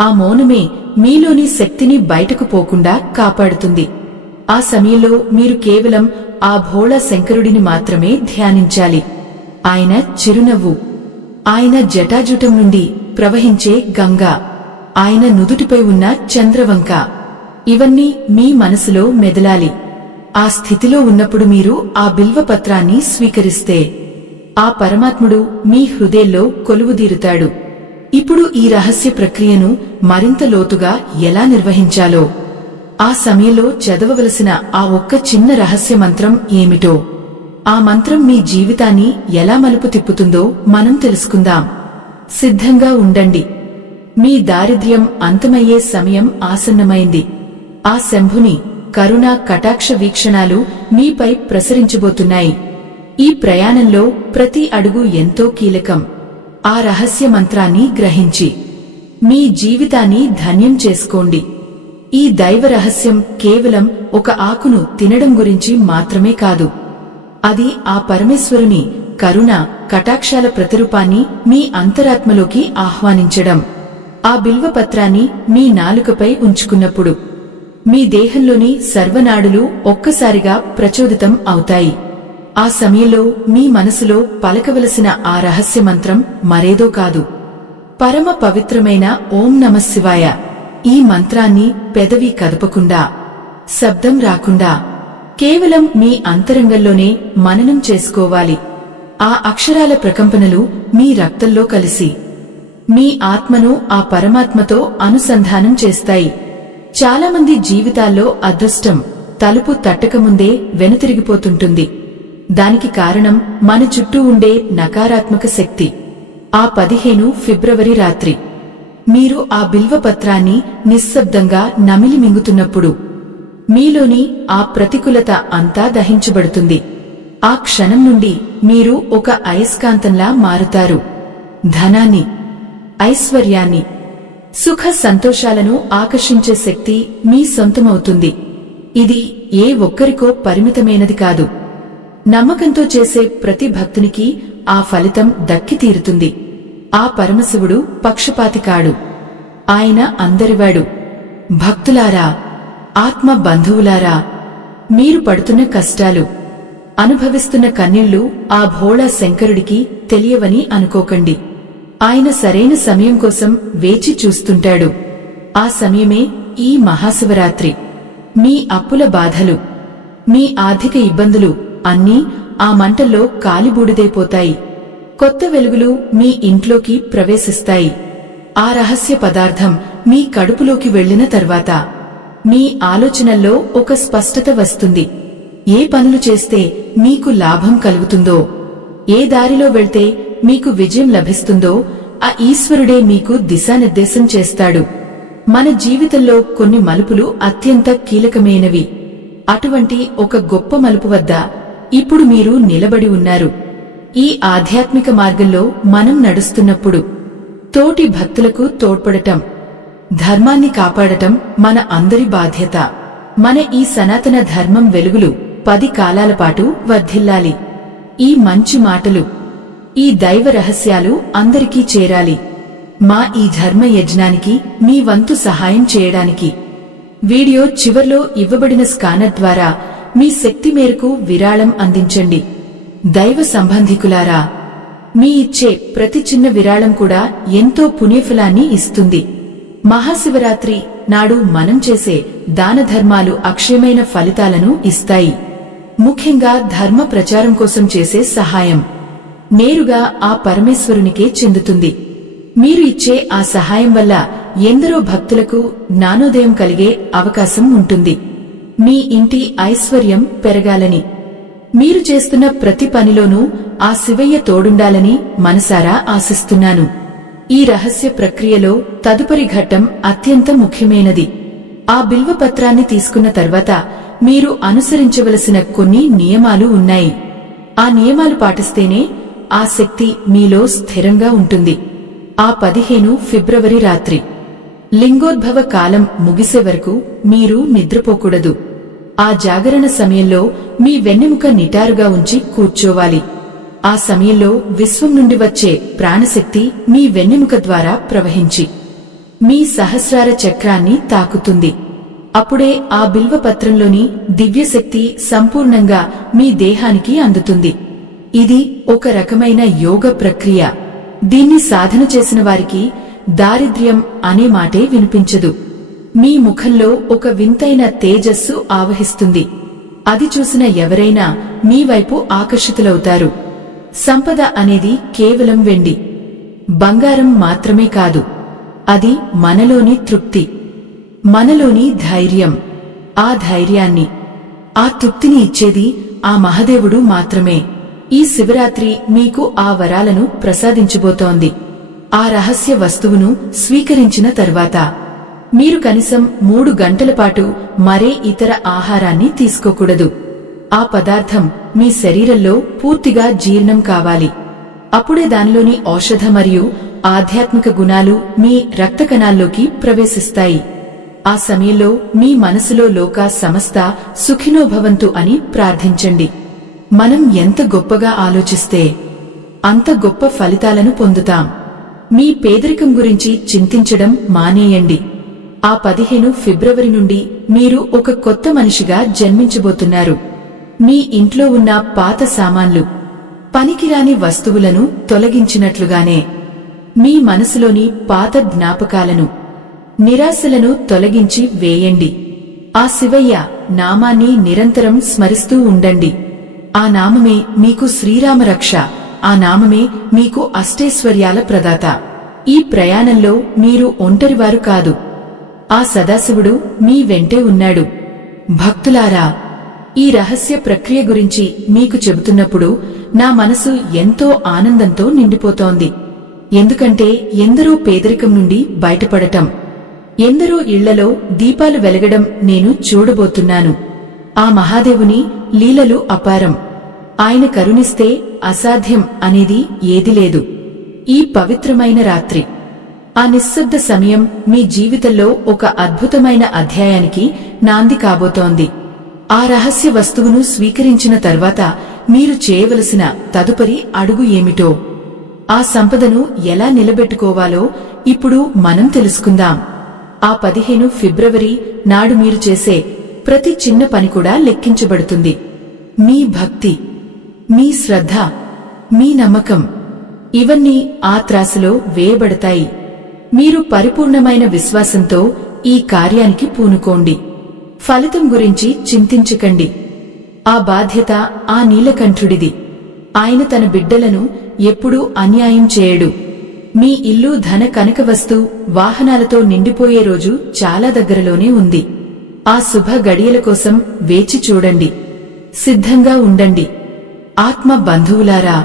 ఆ మౌనమే మీలోని శక్తిని బయటకు పోకుండా కాపాడుతుంది. ఆ సమయంలో మీరు కేవలం ఆ భోళా శంకరుడిని మాత్రమే ధ్యానించాలి. ఆయన చిరునవ్వు, ఆయన జటాజుటం నుండి ప్రవహించే గంగా, ఆయన నుదుటిపై ఉన్న చంద్రవంక, ఇవన్నీ మీ మనసులో మెదలాలి. ఆ స్థితిలో ఉన్నప్పుడు మీరు ఆ బిల్వపత్రాన్ని స్వీకరిస్తే ఆ పరమాత్ముడు మీ హృదయంలో కొలువుదీరుతాడు. ఇప్పుడు ఈ రహస్య ప్రక్రియను మరింత లోతుగా ఎలా నిర్వహించాలో, ఆ సమయంలో చదవవలసిన ఆ ఒక్క చిన్న రహస్య మంత్రం ఏమిటో, ఆ మంత్రం మీ జీవితాన్ని ఎలా మలుపు తిప్పుతుందో మనం తెలుసుకుందాం. సిద్ధంగా ఉండండి. మీ దారిద్ర్యం అంతమయ్యే సమయం ఆసన్నమైంది. ఆ శంభుని కరుణ కటాక్ష వీక్షణాలు మీపై ప్రసరించబోతున్నాయి. ఈ ప్రయాణంలో ప్రతి అడుగు ఎంతో కీలకం. ఆ రహస్య మంత్రాన్ని గ్రహించి మీ జీవితాన్ని ధన్యం చేసుకోండి. ఈ దైవ రహస్యం కేవలం ఒక ఆకును తినడం గురించి మాత్రమే కాదు. అది ఆ పరమేశ్వరుని కరుణ కటాక్షాల ప్రతిరూపాన్ని మీ అంతరాత్మలోకి ఆహ్వానించడం. ఆ బిల్వపత్రాన్ని మీ నాలుకపై ఉంచుకున్నప్పుడు మీ దేహంలోని సర్వనాడులు ఒక్కసారిగా ప్రచోదితం అవుతాయి. ఆ సమయంలో మీ మనసులో పలకవలసిన ఆ రహస్య మంత్రం మరేదో కాదు, పరమ పవిత్రమైన ఓం నమఃశివాయ. ఈ మంత్రాన్ని పెదవి కదపకుండా, శబ్దం రాకుండా కేవలం మీ అంతరంగంలోనే మననం చేసుకోవాలి. ఆ అక్షరాల ప్రకంపనలు మీ రక్తంలో కలిసి మీ ఆత్మను ఆ పరమాత్మతో అనుసంధానం చేస్తాయి. చాలామంది జీవితాల్లో అదృష్టం తలుపు తట్టకముందే వెనుతిరిగిపోతుంటుంది. దానికి కారణం మన చుట్టూ ఉండే నకారాత్మక శక్తి. ఆ 15 ఫిబ్రవరి రాత్రి మీరు ఆ బిల్వపత్రాన్ని నిశ్శబ్దంగా నమిలి మింగుతున్నప్పుడు మీలోని ఆ ప్రతికూలత అంతా దహించబడుతుంది. ఆ క్షణం నుండి మీరు ఒక అయస్కాంతంలా మారుతారు. ధనాన్ని, ఐశ్వర్యాన్ని, సుఖ సంతోషాలను ఆకర్షించే శక్తి మీ సొంతమవుతుంది. ఇది ఏ ఒక్కరికో పరిమితమైనది కాదు. నమ్మకంతో చేసే ప్రతి భక్తునికి ఆ ఫలితం దక్కి తీరుతుంది. ఆ పరమశివుడు పక్షపాతి కాడు. ఆయన అందరివాడు. భక్తులారా, ఆత్మ బంధువులారా, మీరు పడుతున్న కష్టాలు, అనుభవిస్తున్న కన్నీళ్లు ఆ భోళా శంకరుడికి తెలియవని అనుకోకండి. ఆయన సరైన సమయం కోసం వేచి చూస్తుంటాడు. ఆ సమయమే ఈ మహాశివరాత్రి. మీ అప్పుల బాధలు, మీ ఆర్థిక ఇబ్బందులు అన్నీ ఆ మంటల్లో కాలిబూడిదైపోతాయి. కొత్త వెలుగులు మీ ఇంట్లోకి ప్రవేశిస్తాయి. ఆ రహస్య పదార్థం మీ కడుపులోకి వెళ్లిన తర్వాత మీ ఆలోచనల్లో ఒక స్పష్టత వస్తుంది. ఏ పనులు చేస్తే మీకు లాభం కలుగుతుందో, ఏ దారిలో వెళ్తే మీకు విజయం లభిస్తుందో ఆ ఈశ్వరుడే మీకు దిశానిర్దేశం చేస్తాడు. మన జీవితంలో కొన్ని మలుపులు అత్యంత కీలకమైనవి. అటువంటి ఒక గొప్ప మలుపు వద్ద ఇప్పుడు మీరు నిలబడి ఉన్నారు. ఈ ఆధ్యాత్మిక మార్గంలో మనం నడుస్తున్నప్పుడు తోటి భక్తులకు తోడ్పడటం, ధర్మాన్ని కాపాడటం మన అందరి బాధ్యత. మన ఈ సనాతన ధర్మం వెలుగులు 10 కాలాల పాటు వర్ధిల్లాలి. ఈ మంచి మాటలు, ఈ దైవ రహస్యాలు అందరికీ చేరాలి. మా ఈ ధర్మ యజ్ఞానికి మీ వంతు సహాయం చేయడానికి వీడియో చివర్లో ఇవ్వబడిన స్కానర్ ద్వారా మీ శక్తి మేరకు విరాళం అందించండి. దైవ సంబంధికులారా, మీ ఇచ్చే ప్రతి చిన్న విరాళం కూడా ఎంతో పుణ్యఫలాన్ని ఇస్తుంది. మహాశివరాత్రి నాడు మనం చేసే దాన ధర్మాలు అక్షయమైన ఫలితాలను ఇస్తాయి. ముఖ్యంగా ధర్మ ప్రచారం కోసం చేసే సహాయం నేరుగా ఆ పరమేశ్వరునికే చెందుతుంది. మీరు ఇచ్చే ఆ సహాయం వల్ల ఎందరో భక్తులకు జ్ఞానోదయం కలిగే అవకాశం ఉంటుంది. మీ ఇంటి ఐశ్వర్యం పెరగాలని, మీరు చేస్తున్న ప్రతి పనిలోనూ ఆ శివయ్య తోడుండాలని మనసారా ఆశిస్తున్నాను. ఈ రహస్య ప్రక్రియలో తదుపరి ఘట్టం అత్యంత ముఖ్యమైనది. ఆ బిల్వపత్రాన్ని తీసుకున్న తర్వాత మీరు అనుసరించవలసిన కొన్ని నియమాలు ఉన్నాయి. ఆ నియమాలు పాటిస్తేనే ఆ శక్తి మీలో స్థిరంగా ఉంటుంది. ఆ 15 ఫిబ్రవరి రాత్రి లింగోద్భవ కాలం ముగిసే వరకు మీరు నిద్రపోకూడదు. ఆ జాగరణ సమయంలో మీ వెన్నెముక నిటారుగా ఉంచి కూర్చోవాలి. ఆ సమయంలో విశ్వం నుండి వచ్చే ప్రాణశక్తి మీ వెన్నెముక ద్వారా ప్రవహించి మీ సహస్రార చక్రాన్ని తాకుతుంది. అప్పుడే ఆ బిల్వపత్రంలోని దివ్యశక్తి సంపూర్ణంగా మీ దేహానికి అందుతుంది. ఇది ఒక రకమైన యోగ ప్రక్రియ. దీన్ని సాధన చేసిన వారికి దారిద్ర్యం అనే మాటే వినిపించదు. మీ ముఖంలో ఒక వింతైన తేజస్సు ఆవహిస్తుంది. అది చూసిన ఎవరైనా మీ వైపు ఆకర్షితులవుతారు. సంపద అనేది కేవలం వెండి, బంగారం మాత్రమే కాదు. అది మనలోని తృప్తి, మనలోని ధైర్యం. ఆ ధైర్యాన్ని, ఆ తృప్తిని ఇచ్చేది ఆ మహదేవుడు మాత్రమే. ఈ శివరాత్రి మీకు ఆ వరాలను ప్రసాదించబోతోంది. ఆ రహస్య వస్తువును స్వీకరించిన తర్వాత మీరు కనీసం 3 గంటల పాటు మరే ఇతర ఆహారాన్ని తీసుకోకూడదు. ఆ పదార్థం మీ శరీరంలో పూర్తిగా జీర్ణం కావాలి. అప్పుడే దానిలోని ఔషధ మరియు ఆధ్యాత్మిక గుణాలు మీ రక్త కణాల్లోకి ప్రవేశిస్తాయి. ఆ సమయంలో మీ మనసులో లోక సమస్త సుఖినోభవంతు అని ప్రార్థించండి. మనం ఎంత గొప్పగా ఆలోచిస్తే అంత గొప్ప ఫలితాలను పొందుతాం. మీ పేదరికం గురించి చింతించడం మానేయండి. ఆ 15 ఫిబ్రవరి నుండి మీరు ఒక కొత్త మనిషిగా జన్మించబోతున్నారు. మీ ఇంట్లో ఉన్న పాత సామాన్లు, పనికిరాని వస్తువులను తొలగించినట్లుగానే మీ మనసులోని పాత జ్ఞాపకాలను, నిరాశలను తొలగించి వేయండి. ఆ శివయ్య నామాన్ని నిరంతరం స్మరిస్తూ ఉండండి. ఆ నామమే మీకు శ్రీరామరక్ష, ఆ నామమే మీకు అష్టైశ్వర్యాల ప్రదాత. ఈ ప్రయాణంలో మీరు ఒంటరివారు కాదు. ఆ సదాశివుడు మీ వెంటే ఉన్నాడు. భక్తులారా, ఈ రహస్య ప్రక్రియ గురించి మీకు చెబుతున్నప్పుడు నా మనసు ఎంతో ఆనందంతో నిండిపోతోంది. ఎందుకంటే ఎందరో పేదరికం నుండి బయటపడటం, ఎందరో ఇళ్లలో దీపాలు వెలగడం నేను చూడబోతున్నాను. ఆ మహాదేవుని లీలలు అపారం. ఆయన కరుణిస్తే అసాధ్యం అనేది ఏది లేదు. ఈ పవిత్రమైన రాత్రి, ఆ నిశ్శబ్ద సమయం మీ జీవితంలో ఒక అద్భుతమైన అధ్యాయానికి నాంది కాబోతోంది. ఆ రహస్య వస్తువును స్వీకరించిన తర్వాత మీరు చేయవలసిన తదుపరి అడుగు ఏమిటో, ఆ సంపదను ఎలా నిలబెట్టుకోవాలో ఇప్పుడు మనం తెలుసుకుందాం. ఆ 15 ఫిబ్రవరి నాడు మీరు చేసే ప్రతి చిన్న పని కూడా లెక్కించబడుతుంది. మీ భక్తి, మీ శ్రద్ధ, మీ నమ్మకం, ఇవన్నీ ఆ త్రాసులో వేయబడతాయి. మీరు పరిపూర్ణమైన విశ్వాసంతో ఈ కార్యానికి పూనుకోండి. ఫలితం గురించి చింతించకండి. ఆ బాధ్యత ఆ నీలకంఠుడిది. ఆయన తన బిడ్డలను ఎప్పుడూ అన్యాయం చేయడు. మీ ఇల్లు ధన కనక వస్తు వాహనాలతో నిండిపోయే రోజు చాలా దగ్గరలోనే ఉంది. ఆ శుభ గడియల కోసం వేచి చూడండి. సిద్ధంగా ఉండండి. ఆత్మ బంధువులారా,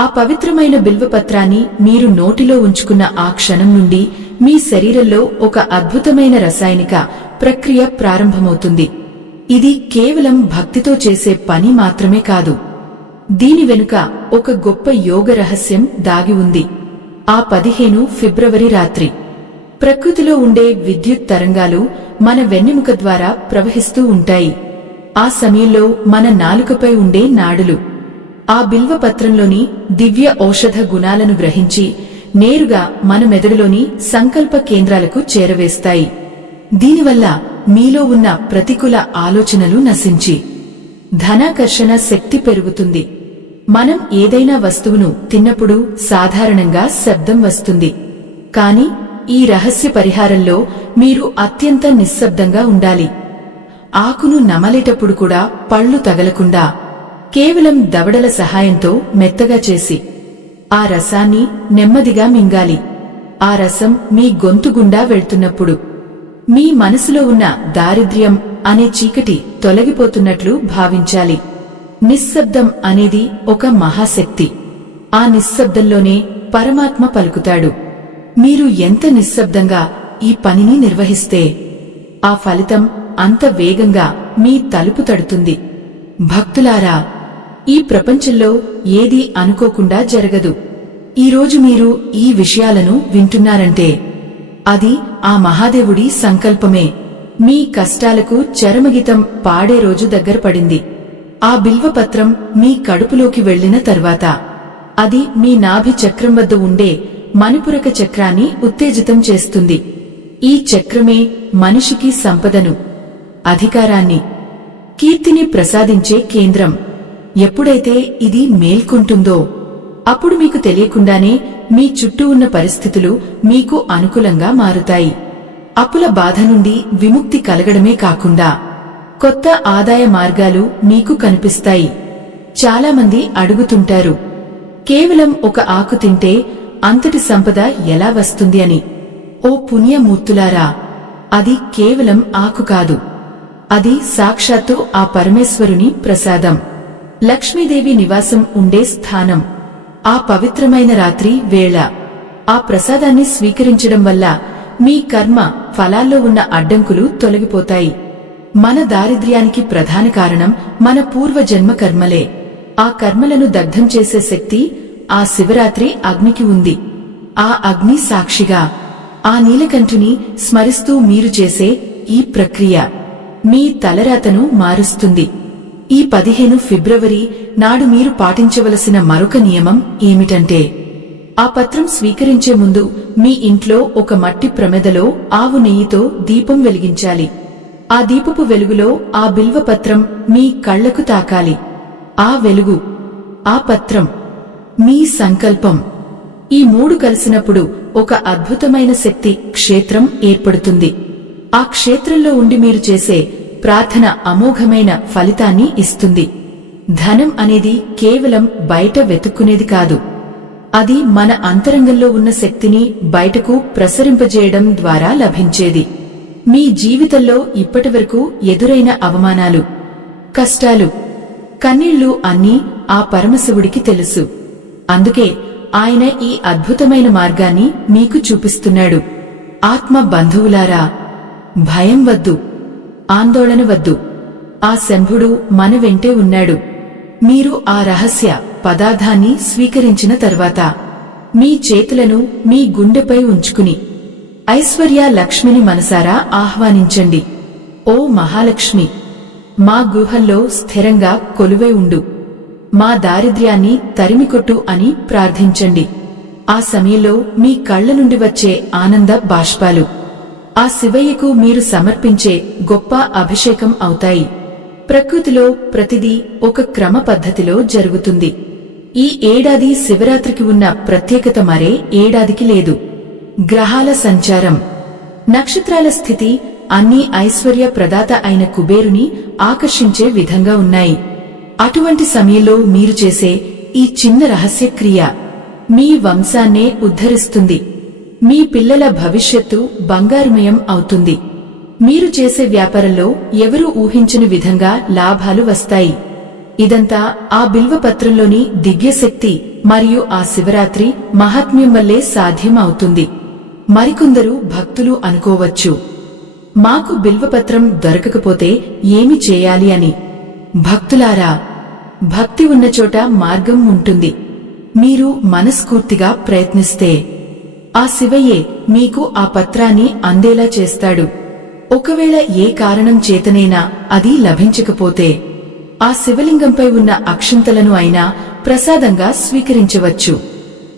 ఆ పవిత్రమైన బిల్వపత్రాన్ని మీరు నోటిలో ఉంచుకున్న ఆ క్షణం నుండి మీ శరీరంలో ఒక అద్భుతమైన రసాయనిక ప్రక్రియ ప్రారంభమవుతుంది. ఇది కేవలం భక్తితో చేసే పని మాత్రమే కాదు. దీని వెనుక ఒక గొప్ప యోగ రహస్యం దాగి ఉంది. ఆ 15 ఫిబ్రవరి రాత్రి ప్రకృతిలో ఉండే విద్యుత్ తరంగాలు మన వెన్నెముక ద్వారా ప్రవహిస్తూ ఉంటాయి. ఆ సమయంలో మన నాలుకపై ఉండే నాడులు ఆ బిల్వపత్రంలోని దివ్య ఔషధ గుణాలను గ్రహించి నేరుగా మన మెదడులోని సంకల్ప కేంద్రాలకు చేరవేస్తాయి. దీనివల్ల మీలో ఉన్న ప్రతికూల ఆలోచనలు నశించి ధనాకర్షణ శక్తి పెరుగుతుంది. మనం ఏదైనా వస్తువును తిన్నప్పుడు సాధారణంగా శబ్దం వస్తుంది. కాని ఈ రహస్య పరిహారంలో మీరు అత్యంత నిశ్శబ్దంగా ఉండాలి. ఆకును నమలేటప్పుడు కూడా పళ్ళు తగలకుండా కేవలం దవడల సహాయంతో మెత్తగా చేసి ఆ రసాన్ని నెమ్మదిగా మింగాలి. ఆ రసం మీ గొంతు గుండా వెళ్తున్నప్పుడు మీ మనసులో ఉన్న దారిద్ర్యం అనే చీకటి తొలగిపోతున్నట్లు భావించాలి. నిశ్శబ్దం అనేది ఒక మహాశక్తి. ఆ నిశ్శబ్దంలోనే పరమాత్మ పలుకుతాడు. మీరు ఎంత నిశ్శబ్దంగా ఈ పనిని నిర్వహిస్తే ఆ ఫలితం అంత వేగంగా మీ తలుపు తడుతుంది. భక్తులారా, ఈ ప్రపంచంలో ఏదీ అనుకోకుండా జరగదు. ఈరోజు మీరు ఈ విషయాలను వింటున్నారంటే అది ఆ మహాదేవుడి సంకల్పమే. మీ కష్టాలకు చరమగీతం పాడే రోజు దగ్గర పడింది. ఆ బిల్వపత్రం మీ కడుపులోకి వెళ్లిన తర్వాత అది మీ నాభి చక్రం వద్ద ఉండే మణిపురక చక్రాన్ని ఉత్తేజితం చేస్తుంది. ఈ చక్రమే మనిషికి సంపదను, అధికారాన్ని, కీర్తిని ప్రసాదించే కేంద్రం. ఎప్పుడైతే ఇది మేల్కొంటుందో అప్పుడు మీకు తెలియకుండానే మీ చుట్టూ ఉన్న పరిస్థితులు మీకు అనుకూలంగా మారుతాయి. అప్పుల బాధ నుండి విముక్తి కలగడమే కాకుండా కొత్త ఆదాయ మార్గాలు మీకు కనిపిస్తాయి. చాలామంది అడుగుతుంటారు, కేవలం ఒక ఆకు తింటే అంతటి సంపద ఎలా వస్తుంది అని. ఓ పుణ్యమూర్తులారా, అది కేవలం ఆకు కాదు. అది సాక్షాత్తు ఆ పరమేశ్వరుని ప్రసాదం, లక్ష్మీదేవి నివాసం ఉండే స్థానం. ఆ పవిత్రమైన రాత్రి వేళ ఆ ప్రసాదాన్ని స్వీకరించడం వల్ల మీ కర్మ ఫలాల్లో ఉన్న అడ్డంకులు తొలగిపోతాయి. మన దారిద్ర్యానికి ప్రధాన కారణం మన పూర్వజన్మ కర్మలే. ఆ కర్మలను దగ్ధం చేసే శక్తి ఆ శివరాత్రి అగ్నికి ఉంది. ఆ అగ్ని సాక్షిగా ఆ నీలకంఠుని స్మరిస్తూ మీరు చేసే ఈ ప్రక్రియ మీ తలరాతను మారుస్తుంది. ఈ 15 ఫిబ్రవరి నాడు మీరు పాటించవలసిన మరొక నియమం ఏమిటంటే, ఆ పత్రం స్వీకరించే ముందు మీ ఇంట్లో ఒక మట్టి ప్రమిదలో ఆవు నెయ్యితో దీపం వెలిగించాలి. ఆ దీపపు వెలుగులో ఆ బిల్వపత్రం మీ కళ్లకు తాకాలి. ఆ వెలుగు, ఆ పత్రం, మీ సంకల్పం, ఈ మూడు కలిసినప్పుడు ఒక అద్భుతమైన శక్తి క్షేత్రం ఏర్పడుతుంది. ఆ క్షేత్రంలో ఉండి మీరు చేసే ప్రార్థన అమోఘమైన ఫలితాన్ని ఇస్తుంది. ధనం అనేది కేవలం బయట వెతుక్కునేది కాదు. అది మన అంతరంగంలో ఉన్న శక్తిని బయటకు ప్రసరింపజేయడం ద్వారా లభించేది. మీ జీవితంలో ఇప్పటివరకు ఎదురైన అవమానాలు, కష్టాలు, కన్నీళ్లు అన్నీ ఆ పరమశివుడికి తెలుసు. అందుకే ఆయన ఈ అద్భుతమైన మార్గాన్ని మీకు చూపిస్తున్నాడు. ఆత్మ బంధువులారా, భయం వద్దు, ఆందోళన వద్దు. ఆ శంభుడు మన వెంటే ఉన్నాడు. మీరు ఆ రహస్య పదార్థాన్ని స్వీకరించిన తర్వాత మీ చేతులను మీ గుండెపై ఉంచుకుని ఐశ్వర్య లక్ష్మిని మనసారా ఆహ్వానించండి. ఓ మహాలక్ష్మి, మా గుహల్లో స్థిరంగా కొలువై ఉండు, మా దారిద్ర్యాన్ని తరిమికొట్టు అని ప్రార్థించండి. ఆ సమయంలో మీ కళ్ల నుండి వచ్చే ఆనంద బాష్పాలు ఆ శివయ్యకు మీరు సమర్పించే గొప్ప అభిషేకం అవుతాయి. ప్రకృతిలో ప్రతిదీ ఒక క్రమ పద్ధతిలో జరుగుతుంది. ఈ ఏడాది శివరాత్రికి ఉన్న ప్రత్యేకత మరే ఏడాదికి లేదు. గ్రహాల సంచారం, నక్షత్రాల స్థితి అన్నీ ఐశ్వర్య ప్రదాత అయిన కుబేరుని ఆకర్షించే విధంగా ఉన్నాయి. అటువంటి సమయంలో మీరు చేసే ఈ చిన్న రహస్య క్రియ మీ వంశాన్నే ఉద్ధరిస్తుంది. మీ పిల్లల భవిష్యత్తు బంగారుమయం అవుతుంది. మీరు చేసే వ్యాపారంలో ఎవరూ ఊహించని విధంగా లాభాలు వస్తాయి. ఇదంతా ఆ బిల్వపత్రంలోని దివ్యశక్తి మరియు ఆ శివరాత్రి మహాత్మ్యం వల్లే సాధ్యం అవుతుంది. మరికొందరు భక్తులు అనుకోవచ్చు, మాకు బిల్వపత్రం దొరకకపోతే ఏమి చేయాలి అని. భక్తులారా, భక్తి ఉన్న చోట మార్గం ఉంటుంది. మీరు మనస్ఫూర్తిగా ప్రయత్నిస్తే ఆ శివయ్యే మీకు ఆ పత్రాన్ని అందేలా చేస్తాడు. ఒకవేళ ఏ కారణం చేతనైనా అది లభించకపోతే ఆ శివలింగంపై ఉన్న అక్షింతలను అయినా ప్రసాదంగా స్వీకరించవచ్చు.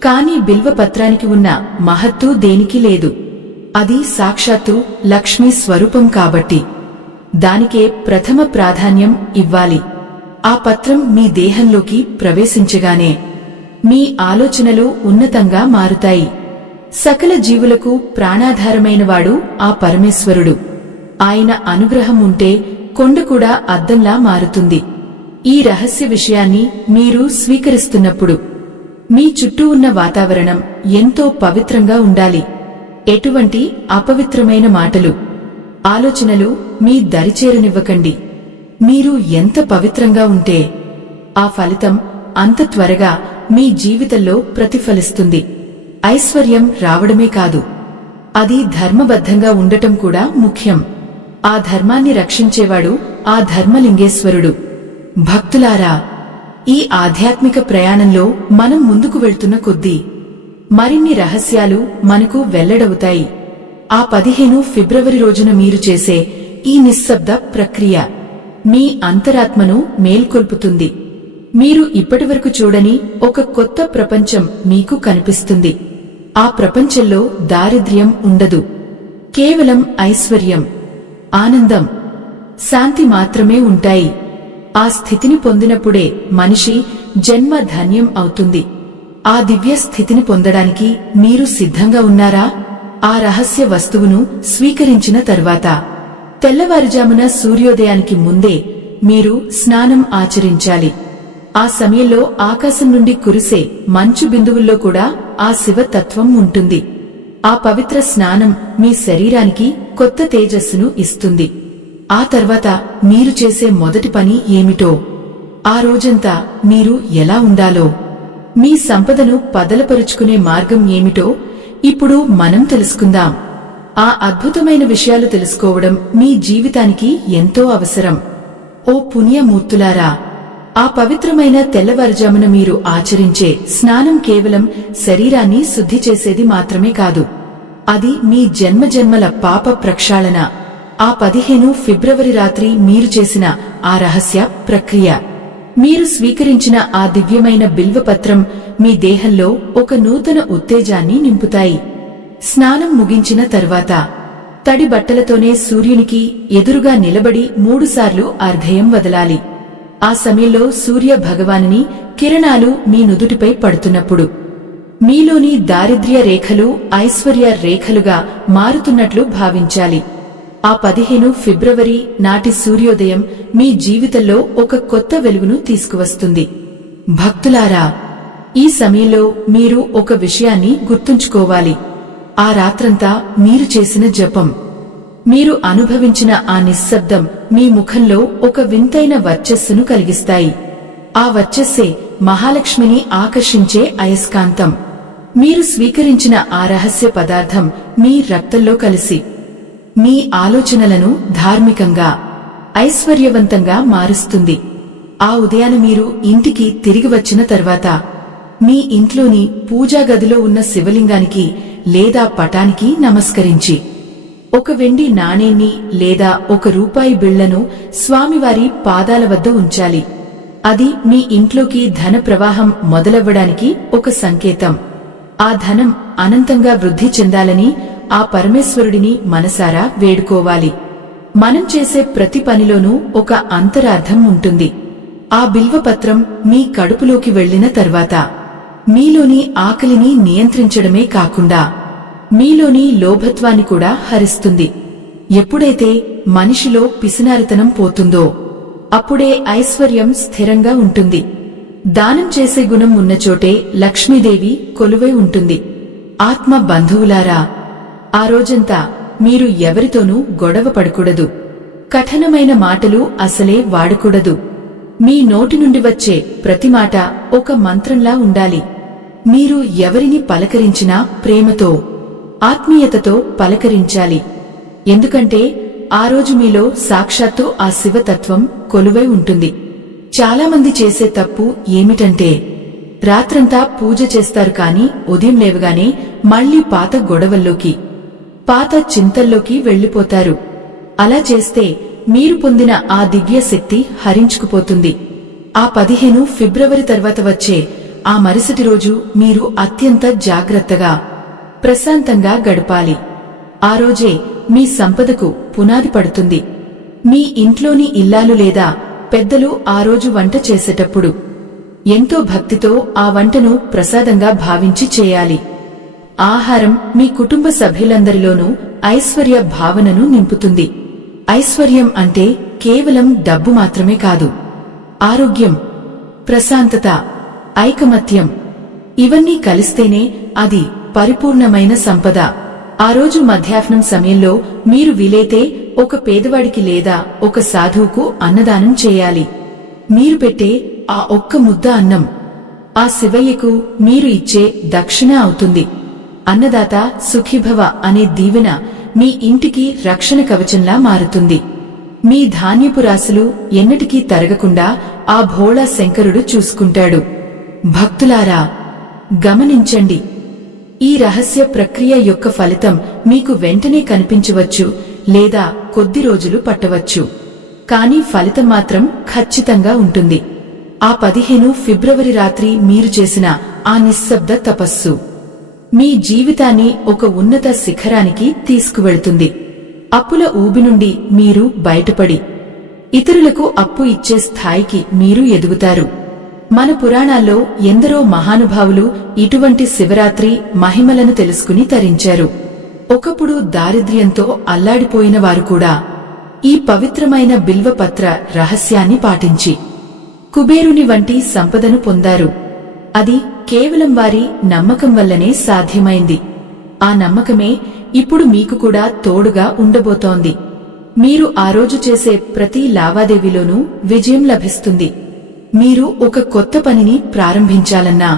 కాని బిల్వపత్రానికి ఉన్న మహత్తు దేనికి లేదు. అది సాక్షాత్తు లక్ష్మీ స్వరూపం కాబట్టి దానికే ప్రథమ ప్రాధాన్యం ఇవ్వాలి. ఆ పత్రం మీ దేహంలోకి ప్రవేశించగానే మీ ఆలోచనలు ఉన్నతంగా మారుతాయి. సకల జీవులకు ప్రాణాధారమైనవాడు ఆ పరమేశ్వరుడు. ఆయన అనుగ్రహం ఉంటే కొండ కూడా అద్దంలా మారుతుంది. ఈ రహస్య విషయాన్ని మీరు స్వీకరిస్తున్నప్పుడు మీ చుట్టూ ఉన్న వాతావరణం ఎంతో పవిత్రంగా ఉండాలి. ఎటువంటి అపవిత్రమైన మాటలు, ఆలోచనలు మీ దరిచేరనివ్వకండి. మీరు ఎంత పవిత్రంగా ఉంటే ఆ ఫలితం అంత త్వరగా మీ జీవితంలో ప్రతిఫలిస్తుంది. ఐశ్వర్యం రావడమే కాదు, అది ధర్మబద్ధంగా ఉండటం కూడా ముఖ్యం. ఆ ధర్మాన్ని రక్షించేవాడు ఆ ధర్మలింగేశ్వరుడు. భక్తులారా, ఈ ఆధ్యాత్మిక ప్రయాణంలో మనం ముందుకు వెళ్తున్న కొద్దీ మరిన్ని రహస్యాలు మనకు వెల్లడవుతాయి. ఆ 15 ఫిబ్రవరి రోజున మీరు చేసే ఈ నిశ్శబ్ద ప్రక్రియ మీ అంతరాత్మను మేల్కొల్పుతుంది. మీరు ఇప్పటివరకు చూడని ఒక కొత్త ప్రపంచం మీకు కనిపిస్తుంది. ఆ ప్రపంచంలో దారిద్ర్యం ఉండదు. కేవలం ఐశ్వర్యం, ఆనందం, శాంతి మాత్రమే ఉంటాయి. ఆ స్థితిని పొందినప్పుడే మనిషి జన్మ ధన్యం అవుతుంది. ఆ దివ్య స్థితిని పొందడానికి మీరు సిద్ధంగా ఉన్నారా? ఆ రహస్య వస్తువును స్వీకరించిన తర్వాత తెల్లవారుజామున సూర్యోదయానికి ముందే మీరు స్నానం ఆచరించాలి. ఆ సమయంలో ఆకాశం నుండి కురిసే మంచు బిందువుల్లో కూడా ఆ శివతత్వం ఉంటుంది. ఆ పవిత్ర స్నానం మీ శరీరానికి కొత్త తేజస్సును ఇస్తుంది. ఆ తర్వాత మీరు చేసే మొదటి పని ఏమిటో, ఆ రోజంతా మీరు ఎలా ఉండాలో, మీ సంపదను పదలపరుచుకునే మార్గం ఏమిటో ఇప్పుడు మనం తెలుసుకుందాం. ఆ అద్భుతమైన విషయాలు తెలుసుకోవడం మీ జీవితానికి ఎంతో అవసరం. ఓ పుణ్యమూర్తులారా, ఆ పవిత్రమైన తెల్లవారుజామున మీరు ఆచరించే స్నానం కేవలం శరీరాన్ని శుద్ధి చేసేది మాత్రమే కాదు, అది మీ జన్మజన్మల పాప ప్రక్షాళన. ఆ 15 ఫిబ్రవరి రాత్రి మీరు చేసిన ఆ రహస్య ప్రక్రియ మీరు స్వీకరించిన ఆ దివ్యమైన బిల్వపత్రం మీ దేహంలో ఒక నూతన ఉత్తేజాన్ని నింపుతాయి. స్నానం ముగించిన తర్వాత తడి బట్టలతోనే సూర్యునికి ఎదురుగా నిలబడి 3 సార్లు అర్ఘ్యం వదలాలి. ఆ సమయంలో సూర్య భగవానుని కిరణాలు మీ నుదుటిపై పడుతున్నప్పుడు మీలోని దారిద్ర్య రేఖలు ఐశ్వర్య రేఖలుగా మారుతున్నట్లు భావించాలి. ఆ 15 ఫిబ్రవరి నాటి సూర్యోదయం మీ జీవితంలో ఒక కొత్త వెలుగును తీసుకువస్తుంది. భక్తులారా, ఈ సమయంలో మీరు ఒక విషయాన్ని గుర్తుంచుకోవాలి. ఆ రాత్రంతా మీరు చేసిన జపం, మీరు అనుభవించిన ఆ నిశ్శబ్దం మీ ముఖంలో ఒక వింతైన వర్చస్సును కలిగిస్తాయి. ఆ వర్చస్సే మహాలక్ష్మిని ఆకర్షించే అయస్కాంతం. మీరు స్వీకరించిన ఆ రహస్య పదార్థం మీ రక్తంలో కలిసి మీ ఆలోచనలను ధార్మికంగా, ఐశ్వర్యవంతంగా మారుస్తుంది. ఆ ఉదయాన మీరు ఇంటికి తిరిగి వచ్చిన తర్వాత మీ ఇంట్లోని పూజాగదిలో ఉన్న శివలింగానికి లేదా పటానికి నమస్కరించి ఒక వెండి నాణేన్ని లేదా ఒక రూపాయి బిళ్లను స్వామివారి పాదాల వద్ద ఉంచాలి. అది మీ ఇంట్లోకి ధన ప్రవాహం మొదలవ్వడానికి ఒక సంకేతం. ఆ ధనం అనంతంగా వృద్ధి చెందాలని ఆ పరమేశ్వరుడిని మనసారా వేడుకోవాలి. మనం చేసే ప్రతి పనిలోనూ ఒక అంతరార్థం ఉంటుంది. ఆ బిల్వపత్రం మీ కడుపులోకి వెళ్లిన తర్వాత మీలోని ఆకలిని నియంత్రించడమే కాకుండా మీలోని లోభత్వాన్ని కూడా హరిస్తుంది. ఎప్పుడైతే మనిషిలో పిసినారితనం పోతుందో అప్పుడే ఐశ్వర్యం స్థిరంగా ఉంటుంది. దానం చేసే గుణం ఉన్నచోటే లక్ష్మీదేవి కొలువై ఉంటుంది. ఆత్మ బంధువులారా, ఆ రోజంతా మీరు ఎవరితోనూ గొడవ పడకూడదు. కఠినమైన మాటలు అసలే వాడకూడదు. మీ నోటి నుండి వచ్చే ప్రతి మాట ఒక మంత్రంలా ఉండాలి. మీరు ఎవరిని పలకరించినా ప్రేమతో, ఆత్మీయతతో పలకరించాలి. ఎందుకంటే ఆ రోజు మీలో సాక్షాత్తు ఆ శివతత్వం కొలువై ఉంటుంది. చాలామంది చేసే తప్పు ఏమిటంటే రాత్రంతా పూజ చేస్తారు కాని ఉదయం లేవగానే మళ్లీ పాత గొడవల్లోకి, పాత చింతల్లోకి వెళ్లిపోతారు. అలా చేస్తే మీరు పొందిన ఆ దివ్య శక్తి హరించుకుపోతుంది. ఆ 15 ఫిబ్రవరి తర్వాత వచ్చే ఆ మరుసటి రోజు మీరు అత్యంత జాగ్రత్తగా, ప్రశాంతంగా గడపాలి. ఆ రోజే మీ సంపదకు పునాది పడుతుంది. మీ ఇంట్లోని ఇల్లాలు లేదా పెద్దలు ఆ రోజు వంట చేసేటప్పుడు ఎంతో భక్తితో ఆ వంటను ప్రసాదంగా భావించి చేయాలి. ఆహారం మీ కుటుంబ సభ్యులందరిలోనూ ఐశ్వర్య భావనను నింపుతుంది. ఐశ్వర్యం అంటే కేవలం డబ్బు మాత్రమే కాదు. ఆరోగ్యం, ప్రశాంతత, ఐకమత్యం ఇవన్నీ కలిస్తేనే అది పరిపూర్ణమైన సంపద. ఆ రోజు మధ్యాహ్నం సమయంలో మీరు వీలైతే ఒక పేదవాడికి లేదా ఒక సాధువుకు అన్నదానం చేయాలి. మీరు పెట్టే ఆ ఒక్క ముద్ద అన్నం ఆ శివయ్యకు మీరు ఇచ్చే దక్షిణ అవుతుంది. అన్నదాత సుఖీభవ అనే దీవెన మీ ఇంటికి రక్షణ కవచంలా మారుతుంది. మీ ధాన్యపు రాశులు ఎన్నటికీ తరగకుండా ఆ భోళా శంకరుడు చూసుకుంటాడు. భక్తులారా, గమనించండి. ఈ రహస్య ప్రక్రియ యొక్క ఫలితం మీకు వెంటనే కనిపించవచ్చు లేదా కొద్ది రోజులు పట్టవచ్చు. కానీ ఫలితం మాత్రం ఖచ్చితంగా ఉంటుంది. ఆ 15 ఫిబ్రవరి రాత్రి మీరు చేసిన ఆ నిశ్శబ్ద తపస్సు మీ జీవితాన్ని ఒక ఉన్నత శిఖరానికి తీసుకువెళ్తుంది. అప్పుల ఊబి నుండి మీరు బయటపడి ఇతరులకు అప్పు ఇచ్చే స్థాయికి మీరు ఎదుగుతారు. మన పురాణాల్లో ఎందరో మహానుభావులు ఇటువంటి శివరాత్రి మహిమలను తెలుసుకుని తరించారు. ఒకప్పుడు దారిద్ర్యంతో అల్లాడిపోయిన వారు కూడా ఈ పవిత్రమైన బిల్వపత్ర రహస్యాన్ని పాటించి కుబేరుని వంటి సంపదను పొందారు. అది కేవలం వారి నమ్మకం వల్లనే సాధ్యమైంది. ఆ నమ్మకమే ఇప్పుడు మీకు కూడా తోడుగా ఉండబోతోంది. మీరు ఆ రోజు చేసే ప్రతి లావాదేవీలోనూ విజయం లభిస్తుంది. మీరు ఒక కొత్త పనిని ప్రారంభించాలన్నా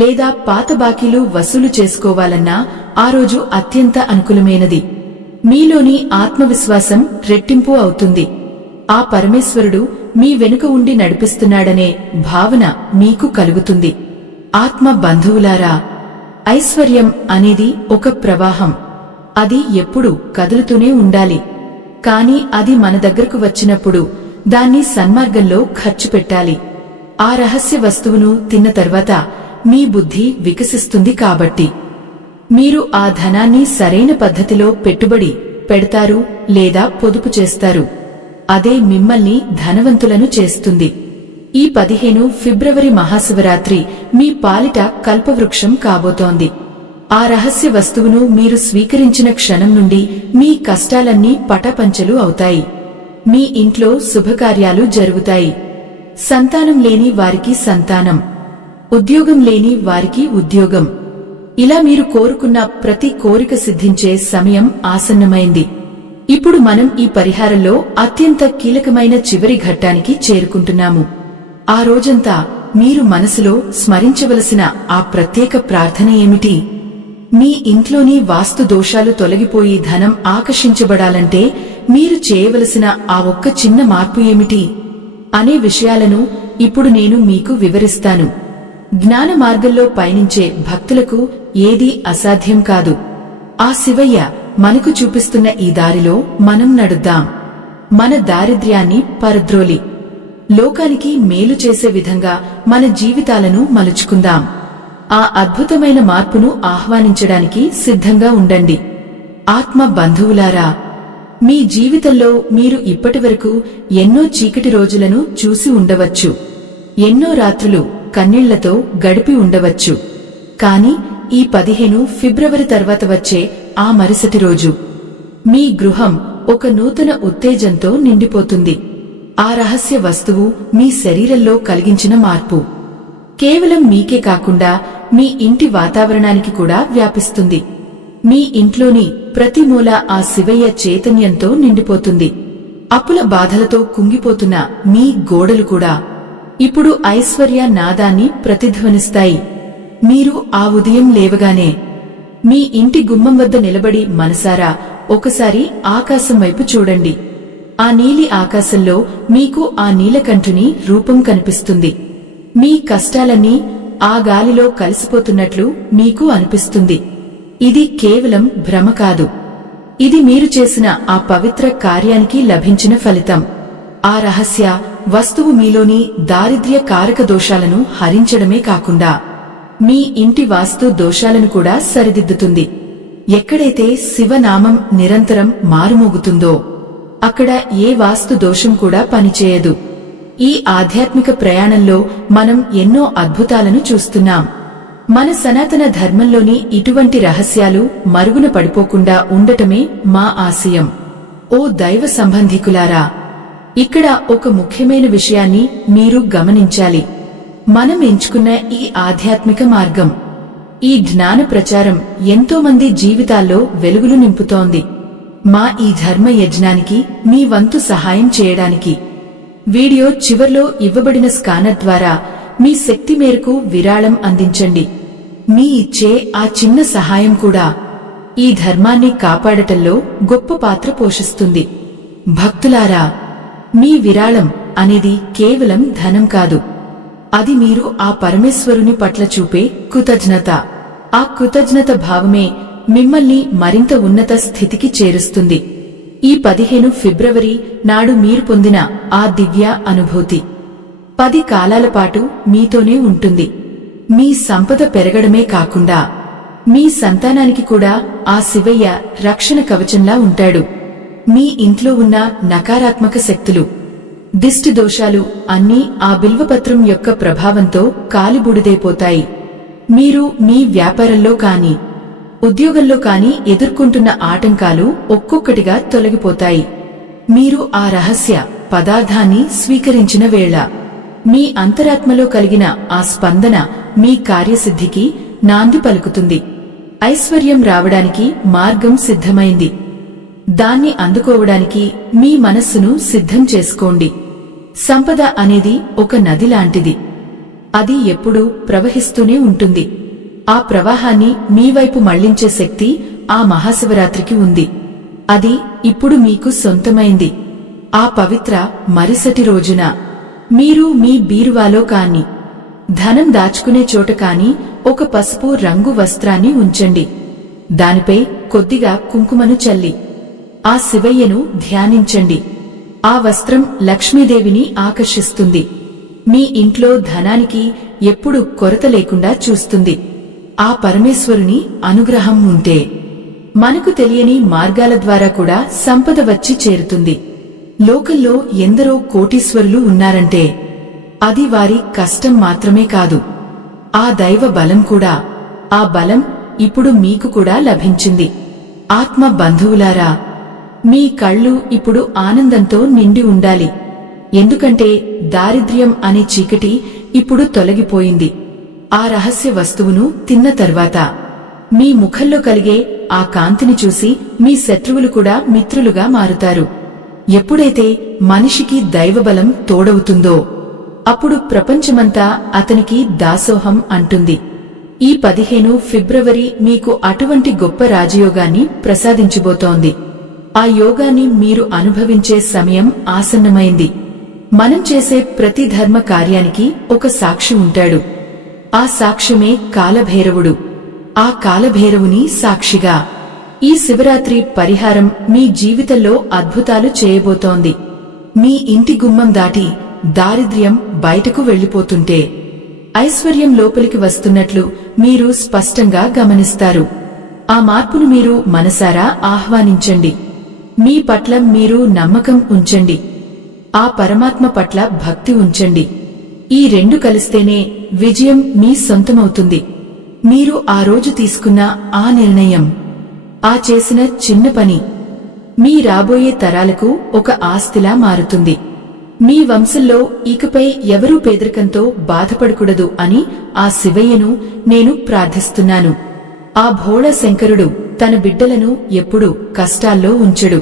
లేదా పాత బాకీలు వసూలు చేసుకోవాలన్నా ఆ రోజు అత్యంత అనుకూలమైనది. మీలోని ఆత్మవిశ్వాసం రెట్టింపు అవుతుంది. ఆ పరమేశ్వరుడు మీ వెనుక ఉండి నడిపిస్తున్నాడనే భావన మీకు కలుగుతుంది. ఆత్మ బంధువులారా, ఐశ్వర్యం అనేది ఒక ప్రవాహం. అది ఎప్పుడూ కదులుతూనే ఉండాలి. కాని అది మన దగ్గరకు వచ్చినప్పుడు దాన్ని సన్మార్గంలో ఖర్చు పెట్టాలి. ఆ రహస్య వస్తువును తిన్న తర్వాత మీ బుద్ధి వికసిస్తుంది కాబట్టి మీరు ఆ ధనాన్ని సరైన పద్ధతిలో పెట్టుబడి పెడతారు లేదా పొదుపు చేస్తారు. అదే మిమ్మల్ని ధనవంతులను చేస్తుంది. ఈ 15 ఫిబ్రవరి మహాశివరాత్రి మీ పాలిట కల్పవృక్షం కాబోతోంది. ఆ రహస్య వస్తువును మీరు స్వీకరించిన క్షణం నుండి మీ కష్టాలన్నీ పటాపంచలు అవుతాయి. మీ ఇంట్లో శుభకార్యాలు జరుగుతాయి. సంతానం లేని వారికి సంతానం, ఉద్యోగం లేని వారికి ఉద్యోగం, ఇలా మీరు కోరుకున్న ప్రతి కోరిక సిద్ధించే సమయం ఆసన్నమైంది. ఇప్పుడు మనం ఈ పరిహారంలో అత్యంత కీలకమైన చివరి ఘట్టానికి చేరుకుంటున్నాము. ఆ రోజంతా మీరు మనసులో స్మరించవలసిన ఆ ప్రత్యేక ప్రార్థన ఏమిటి? మీ ఇంట్లోని వాస్తు దోషాలు తొలగిపోయి ధనం ఆకర్షించబడాలంటే మీరు చేయవలసిన ఆ ఒక్క చిన్న మార్పు ఏమిటి అనే విషయాలను ఇప్పుడు నేను మీకు వివరిస్తాను. జ్ఞాన మార్గంలో పయనించే భక్తులకు ఏదీ అసాధ్యం కాదు. ఆ శివయ్య మనకు చూపిస్తున్న ఈ దారిలో మనం నడుద్దాం. మన దారిద్ర్యాన్ని పరద్రోలి లోకానికి మేలు చేసే విధంగా మన జీవితాలను మలుచుకుందాం. ఆ అద్భుతమైన మార్పును ఆహ్వానించడానికి సిద్ధంగా ఉండండి. ఆత్మ బంధువులారా, మీ జీవితంలో మీరు ఇప్పటివరకు ఎన్నో చీకటి రోజులను చూసి ఉండవచ్చు. ఎన్నో రాత్రులు కన్నీళ్లతో గడిపి ఉండవచ్చు. కాని ఈ 15 ఫిబ్రవరి తర్వాత వచ్చే ఆ మరుసటి రోజు మీ గృహం ఒక నూతన ఉత్తేజంతో నిండిపోతుంది. ఆ రహస్య వస్తువు మీ శరీరంలో కలిగించిన మార్పు కేవలం మీకే కాకుండా మీ ఇంటి వాతావరణానికి కూడా వ్యాపిస్తుంది. మీ ఇంట్లోని ప్రతి మూల ఆ శివయ్య చైతన్యంతో నిండిపోతుంది. అప్పుల బాధలతో కుంగిపోతున్న మీ గోడలు కూడా ఇప్పుడు ఐశ్వర్య నాదాన్ని ప్రతిధ్వనిస్తాయి. మీరు ఆ ఉదయం లేవగానే మీ ఇంటి గుమ్మం వద్ద నిలబడి మనసారా ఒకసారి ఆకాశం వైపు చూడండి. ఆ నీలి ఆకాశంలో మీకు ఆ నీలకంఠుని రూపం కనిపిస్తుంది. మీ కష్టాలన్నీ ఆ గాలిలో కలిసిపోతున్నట్లు మీకు అనిపిస్తుంది. ఇది కేవలం భ్రమ కాదు. ఇది మీరు చేసిన ఆ పవిత్ర కార్యానికి లభించిన ఫలితం. ఆ రహస్య వస్తువు మీలోని దారిద్ర్య కారక దోషాలను హరించడమే కాకుండా మీ ఇంటి వాస్తు దోషాలను కూడా సరిదిద్దుతుంది. ఎక్కడైతే శివనామం నిరంతరం మారుమోగుతుందో అక్కడ ఏ వాస్తు దోషం కూడా పనిచేయదు. ఈ ఆధ్యాత్మిక ప్రయాణంలో మనం ఎన్నో అద్భుతాలను చూస్తున్నాం. మన సనాతన ధర్మంలోని ఇటువంటి రహస్యాలు మరుగున పడిపోకుండా ఉండటమే మా ఆశయం. ఓ దైవ సంబంధికులారా, ఇక్కడ ఒక ముఖ్యమైన విషయాన్ని మీరు గమనించాలి. మనం ఎంచుకున్న ఈ ఆధ్యాత్మిక మార్గం, ఈ జ్ఞాన ప్రచారం ఎంతోమంది జీవితాల్లో వెలుగులు నింపుతోంది. మా ఈ ధర్మ యజ్ఞానికి మీ వంతు సహాయం చేయడానికి వీడియో చివర్లో ఇవ్వబడిన స్కానర్ ద్వారా మీ శక్తి మేరకు విరాళం అందించండి. మీ ఇచ్చే ఆ చిన్న సహాయం కూడా ఈ ధర్మాన్ని కాపాడటంలో గొప్ప పాత్ర పోషిస్తుంది. భక్తులారా, మీ విరాళం అనేది కేవలం ధనం కాదు. అది మీరు ఆ పరమేశ్వరుని పట్ల చూపే కృతజ్ఞత. ఆ కృతజ్ఞత భావమే మిమ్మల్ని మరింత ఉన్నత స్థితికి చేరుస్తుంది. ఈ 15 ఫిబ్రవరి నాడు మీరు పొందిన ఆ దివ్య అనుభూతి 10 కాలాల పాటు మీతోనే ఉంటుంది. మీ సంపద పెరగడమే కాకుండా మీ సంతానానికి కూడా ఆ శివయ్య రక్షణ కవచంలా ఉంటాడు. మీ ఇంట్లో ఉన్న నకారాత్మక శక్తులు, దిష్టి దోషాలు అన్నీ ఆ బిల్వపత్రం యొక్క ప్రభావంతో కాలిబూడిదైపోతాయి. మీరు మీ వ్యాపారంలో కాని ఉద్యోగంలో కాని ఎదుర్కొంటున్న ఆటంకాలు ఒక్కొక్కటిగా తొలగిపోతాయి. మీరు ఆ రహస్య పదార్థాన్ని స్వీకరించిన వేళ మీ అంతరాత్మలో కలిగిన ఆ స్పందన మీ కార్యసిద్ధికి నాంది పలుకుతుంది. ఐశ్వర్యం రావడానికి మార్గం సిద్ధమైంది. దాన్ని అందుకోవడానికి మీ మనస్సును సిద్ధం చేసుకోండి. సంపద అనేది ఒక నది లాంటిది. అది ఎప్పుడూ ప్రవహిస్తూనే ఉంటుంది. ఆ ప్రవాహాన్ని మీ వైపు మళ్లించే శక్తి ఆ మహాశివరాత్రికి ఉంది. అది ఇప్పుడు మీకు సొంతమైంది. ఆ పవిత్ర మరుసటి రోజున మీరు మీ బీరువాలో కాని ధనం దాచుకునే చోట కాని ఒక పసుపు రంగు వస్త్రాన్ని ఉంచండి. దానిపై కొద్దిగా కుంకుమను చల్లి ఆ శివయ్యను ధ్యానించండి. ఆ వస్త్రం లక్ష్మీదేవిని ఆకర్షిస్తుంది. మీ ఇంట్లో ధనానికి ఎప్పుడు కొరత లేకుండా చూస్తుంది. ఆ పరమేశ్వరుని అనుగ్రహం ఉంటే మనకు తెలియని మార్గాల ద్వారా కూడా సంపద వచ్చి చేరుతుంది. లోకంలో ఎందరో కోటీశ్వరులు ఉన్నారంటే అది వారి కష్టం మాత్రమే కాదు, ఆ దైవ బలం కూడా. ఆ బలం ఇప్పుడు మీకు కూడా లభించింది. ఆత్మ బంధువులారా, మీ కళ్ళు ఇప్పుడు ఆనందంతో నిండి ఉండాలి. ఎందుకంటే దారిద్ర్యం అనే చీకటి ఇప్పుడు తొలగిపోయింది. ఆ రహస్య వస్తువును తిన్న తర్వాత మీ ముఖంలో కలిగే ఆ కాంతిని చూసి మీ శత్రువులు కూడా మిత్రులుగా మారుతారు. ఎప్పుడైతే మనిషికి దైవబలం తోడవుతుందో అప్పుడు ప్రపంచమంతా అతనికి దాసోహం అంటుంది. ఈ 15 ఫిబ్రవరి మీకు అటువంటి గొప్ప రాజయోగాన్ని ప్రసాదించబోతోంది. ఆ యోగాన్ని మీరు అనుభవించే సమయం ఆసన్నమైంది. మనం చేసే ప్రతి ధర్మ కార్యానికి ఒక సాక్షి ఉంటాడు. ఆ సాక్ష్యమే కాలభైరవుడు. ఆ కాలభైరవుని సాక్షిగా ఈ శివరాత్రి పరిహారం మీ జీవితంలో అద్భుతాలు చేయబోతోంది. మీ ఇంటి గుమ్మం దాటి దారిద్ర్యం బయటకు వెళ్లిపోతుంటే ఐశ్వర్యం లోపలికి వస్తున్నట్లు మీరు స్పష్టంగా గమనిస్తారు. ఆ మార్పును మీరు మనసారా ఆహ్వానించండి. మీ పట్ల మీరు నమ్మకం ఉంచండి. ఆ పరమాత్మ పట్ల భక్తి ఉంచండి. ఈ రెండు కలిస్తేనే విజయం మీ సొంతమవుతుంది. మీరు ఆ రోజు తీసుకున్న ఆ నిర్ణయం, ఆ చేసిన చిన్న పని మీ రాబోయే తరాలకు ఒక ఆస్తిలా మారుతుంది. మీ వంశంలో ఇకపై ఎవరూ పేదరికంతో బాధపడకూడదు అని ఆ శివయ్యను నేను ప్రార్థిస్తున్నాను. ఆ భోళా శంకరుడు తన బిడ్డలను ఎప్పుడూ కష్టాల్లో ఉంచడు.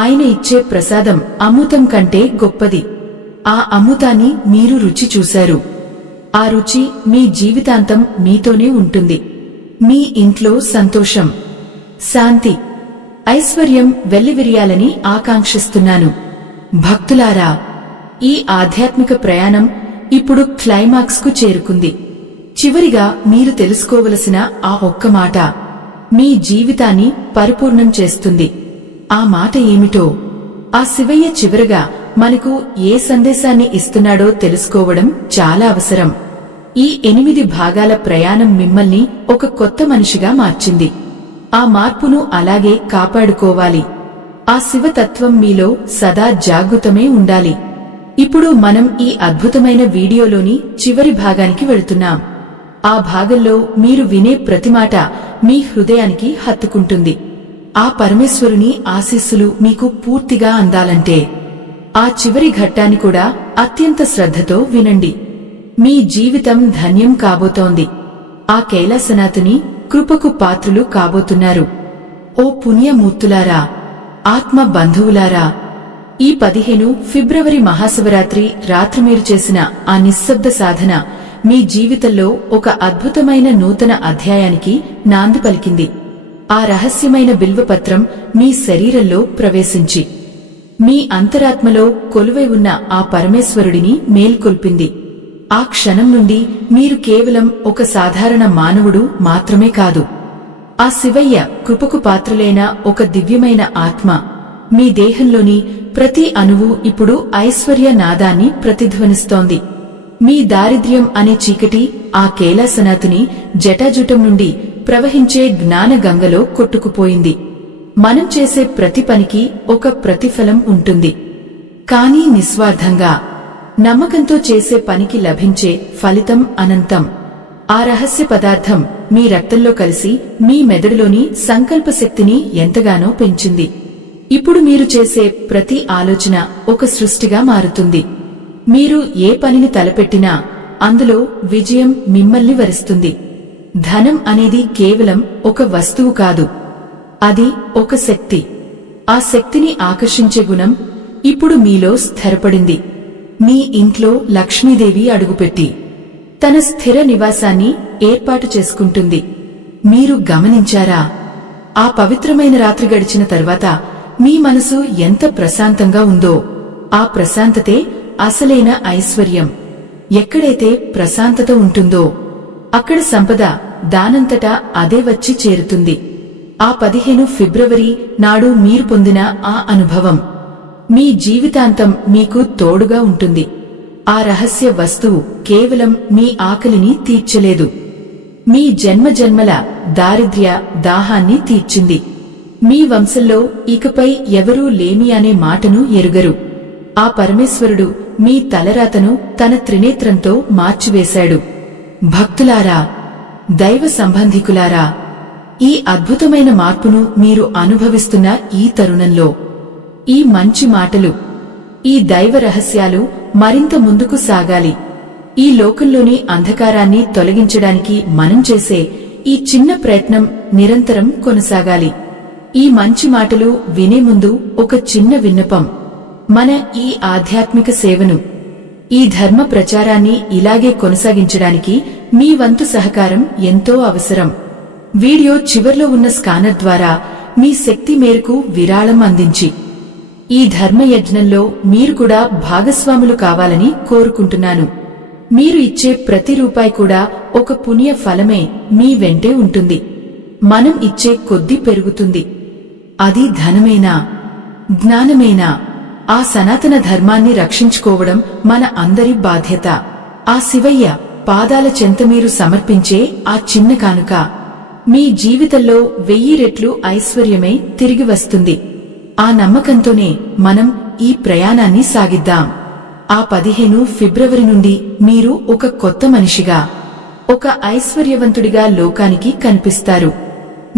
ఆయన ఇచ్చే ప్రసాదం అమృతం కంటే గొప్పది. ఆ అమృతాన్ని మీరు రుచి చూశారు. ఆ రుచి మీ జీవితాంతం మీతోనే ఉంటుంది. మీ ఇంట్లో సంతోషం, శాంతి, ఐశ్వర్యం వెల్లివిరియాలని ఆకాంక్షిస్తున్నాను. భక్తులారా, ఈ ఆధ్యాత్మిక ప్రయాణం ఇప్పుడు క్లైమాక్స్ కు చేరుకుంది. చివరిగా మీరు తెలుసుకోవలసిన ఆ ఒక్క మాట మీ జీవితాన్ని పరిపూర్ణం చేస్తుంది. ఆ మాట ఏమిటో ఆ శివయ్య చివరగా మనకు ఏ సందేశాన్ని ఇస్తున్నాడో తెలుసుకోవడం చాలా అవసరం. ఈ 8 భాగాల ప్రయాణం మిమ్మల్ని ఒక కొత్త మనిషిగా మార్చింది. ఆ మార్పును అలాగే కాపాడుకోవాలి. ఆ శివతత్వం మీలో సదా జాగృతమే ఉండాలి. ఇప్పుడు మనం ఈ అద్భుతమైన వీడియోలోని చివరి భాగానికి వెళుతున్నాం. ఆ భాగంలో మీరు వినే ప్రతి మాట మీ హృదయానికి హత్తుకుంటుంది. ఆ పరమేశ్వరుని ఆశీస్సులు మీకు పూర్తిగా అందాలంటే ఆ చివరి ఘట్టాన్ని కూడా అత్యంత శ్రద్ధతో వినండి. మీ జీవితం ధన్యం కాబోతోంది. ఆ కైలాసనాథుని కృపకు పాత్రులు కాబోతున్నారు. ఓ పుణ్యమూర్తులారా, ఆత్మ బంధువులారా, ఈ 15 ఫిబ్రవరి మహాశివరాత్రి రాత్రి మీరు చేసిన ఆ నిశ్శబ్ద సాధన మీ జీవితంలో ఒక అద్భుతమైన నూతన అధ్యాయానికి నాంది పలికింది. ఆ రహస్యమైన బిల్వపత్రం మీ శరీరంలో ప్రవేశించి మీ అంతరాత్మలో కొలువై ఉన్న ఆ పరమేశ్వరుడిని మేల్కొల్పింది. ఆ క్షణం నుండి మీరు కేవలం ఒక సాధారణ మానవుడు మాత్రమే కాదు, ఆ శివయ్య కృపకు పాత్రులైన ఒక దివ్యమైన ఆత్మ. మీ దేహంలోని ప్రతి అణువు ఇప్పుడు ఐశ్వర్య నాదాన్ని ప్రతిధ్వనిస్తోంది. మీ దారిద్ర్యం అనే చీకటి ఆ కైలాసనాథుని జటాజుటం నుండి ప్రవహించే జ్ఞాన గంగలో కొట్టుకుపోయింది. మనం చేసే ప్రతి పనికి ఒక ప్రతిఫలం ఉంటుంది. కానీ నిస్వార్థంగా, నమ్మకంతో చేసే పనికి లభించే ఫలితం అనంతం. ఆ రహస్య పదార్థం మీ రక్తంలో కలిసి మీ మెదడులోని సంకల్ప శక్తిని ఎంతగానో పెంచింది. ఇప్పుడు మీరు చేసే ప్రతి ఆలోచన ఒక సృష్టిగా మారుతుంది. మీరు ఏ పనిని తలపెట్టినా అందులో విజయం మిమ్మల్ని వరిస్తుంది. ధనం అనేది కేవలం ఒక వస్తువు కాదు, అది ఒక శక్తి. ఆ శక్తిని ఆకర్షించే గుణం ఇప్పుడు మీలో స్థిరపడింది. మీ ఇంట్లో లక్ష్మీదేవి అడుగుపెట్టి తన స్థిర నివాసాన్ని ఏర్పాటు చేసుకుంటుంది. మీరు గమనించారా? ఆ పవిత్రమైన రాత్రి గడిచిన తర్వాత మీ మనసు ఎంత ప్రశాంతంగా ఉందో, ఆ ప్రశాంతతే అసలైన ఐశ్వర్యం. ఎక్కడైతే ప్రశాంతత ఉంటుందో అక్కడ సంపద దానంతటా అదే వచ్చి చేరుతుంది. ఆ 15 ఫిబ్రవరి నాడు మీరు పొందిన ఆ అనుభవం మీ జీవితాంతం మీకు తోడుగా ఉంటుంది. ఆ రహస్య వస్తువు కేవలం మీ ఆకలిని తీర్చలేదు, మీ జన్మజన్మల దారిద్ర్య దాహాన్ని తీర్చింది. మీ వంశంలో ఇకపై ఎవరూ లేమి అనే మాటను ఎరుగరు. ఆ పరమేశ్వరుడు మీ తలరాతను తన త్రినేత్రంతో మార్చివేశాడు. భక్తులారా, దైవ సంబంధికులారా, ఈ అద్భుతమైన మార్పును మీరు అనుభవిస్తున్న ఈ తరుణంలో ఈ మంచి మాటలు, ఈ దైవ రహస్యాలు మరింత ముందుకు సాగాలి. ఈ లోకంలోని అంధకారాన్ని తొలగించడానికి మనం చేసే ఈ చిన్న ప్రయత్నం నిరంతరం కొనసాగాలి. ఈ మంచి మాటలు వినే ముందు ఒక చిన్న విన్నపం. మన ఈ ఆధ్యాత్మిక సేవను, ఈ ధర్మ ప్రచారాన్ని ఇలాగే కొనసాగించడానికి మీ వంతు సహకారం ఎంతో అవసరం. వీడియో చివర్లో ఉన్న స్కానర్ ద్వారా మీ శక్తి మేరకు విరాళం అందించి ఈ ధర్మయజ్ఞంలో మీరు కూడా భాగస్వాములు కావాలని కోరుకుంటున్నాను. మీరు ఇచ్చే ప్రతి రూపాయి కూడా ఒక పుణ్య ఫలమే మీ వెంటే ఉంటుంది. మనం ఇచ్చే కొద్దీ పెరుగుతుంది. అది ధనమేనా, జ్ఞానమేనా, ఆ సనాతన ధర్మాన్ని రక్షించుకోవడం మన అందరి బాధ్యత. ఆ శివయ్య పాదాల చెంత మీరు సమర్పించే ఆ చిన్న కానుక మీ జీవితంలో 1000 రెట్లు ఐశ్వర్యమే తిరిగి వస్తుంది. ఆ నమ్మకంతోనే మనం ఈ ప్రయాణాన్ని సాగిద్దాం. ఆ 15 ఫిబ్రవరి నుండి మీరు ఒక కొత్త మనిషిగా, ఒక ఐశ్వర్యవంతుడిగా లోకానికి కనిపిస్తారు.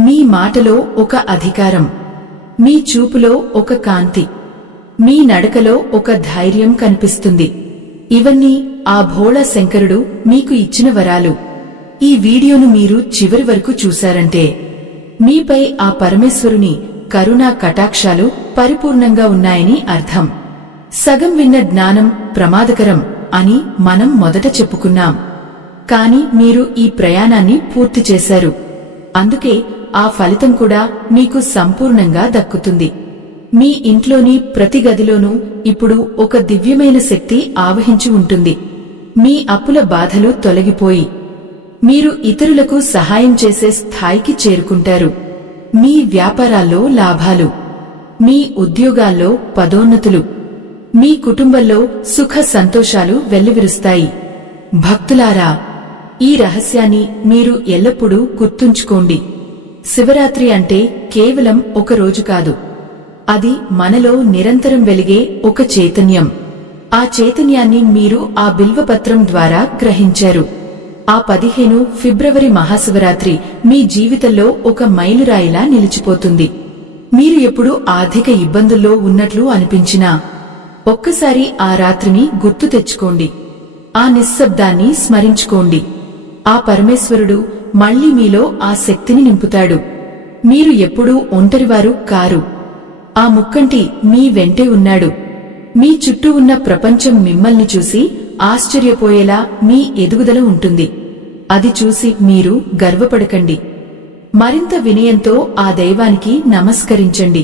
మీ మాటలో ఒక అధికారం, మీ చూపులో ఒక కాంతి, మీ నడకలో ఒక ధైర్యం కనిపిస్తుంది. ఇవన్నీ ఆ భోళా శంకరుడు మీకు ఇచ్చిన వరాలు. ఈ వీడియోను మీరు చివరి వరకు చూశారంటే మీపై ఆ పరమేశ్వరుని కరుణా కటాక్షాలు పరిపూర్ణంగా ఉన్నాయని అర్థం. సగం విన్న జ్ఞానం ప్రమాదకరం అని మనం మొదట చెప్పుకున్నాం. కాని మీరు ఈ ప్రయాణాన్ని పూర్తి చేశారు. అందుకే ఆ ఫలితం కూడా మీకు సంపూర్ణంగా దక్కుతుంది. మీ ఇంట్లోని ప్రతి గదిలోనూ ఇప్పుడు ఒక దివ్యమైన శక్తి ఆవహించి ఉంటుంది. మీ అప్పుల బాధలు తొలగిపోయి మీరు ఇతరులకు సహాయం చేసే స్థాయికి చేరుకుంటారు. మీ వ్యాపారాల్లో లాభాలు, మీ ఉద్యోగాల్లో పదోన్నతులు, మీ కుటుంబంలో సుఖ సంతోషాలు వెల్లివిరుస్తాయి. భక్తులారా, ఈ రహస్యాన్ని మీరు ఎల్లప్పుడూ గుర్తుంచుకోండి. శివరాత్రి అంటే కేవలం ఒక రోజు కాదు. అది మనలో నిరంతరం వెలిగే ఒక చైతన్యం. ఆ చైతన్యాన్ని మీరు ఆ బిల్వపత్రం ద్వారా గ్రహించారు. ఆ 15 ఫిబ్రవరి మహాశివరాత్రి మీ జీవితంలో ఒక మైలురాయిలా నిలిచిపోతుంది. మీరు ఎప్పుడు ఆర్థిక ఇబ్బందుల్లో ఉన్నట్లు అనిపించినా ఒక్కసారి ఆ రాత్రిని గుర్తు తెచ్చుకోండి. ఆ నిశ్శబ్దాన్ని స్మరించుకోండి. ఆ పరమేశ్వరుడు మళ్లీ మీలో ఆ శక్తిని నింపుతాడు. మీరు ఎప్పుడూ ఒంటరివారు కారు. ఆ ముక్కంటి మీ వెంటే ఉన్నాడు. మీ చుట్టూ ఉన్న ప్రపంచం మిమ్మల్ని చూసి ఆశ్చర్యపోయేలా మీ ఎదుగుదల ఉంటుంది. అది చూసి మీరు గర్వపడకండి. మరింత వినయంతో ఆ దైవానికి నమస్కరించండి.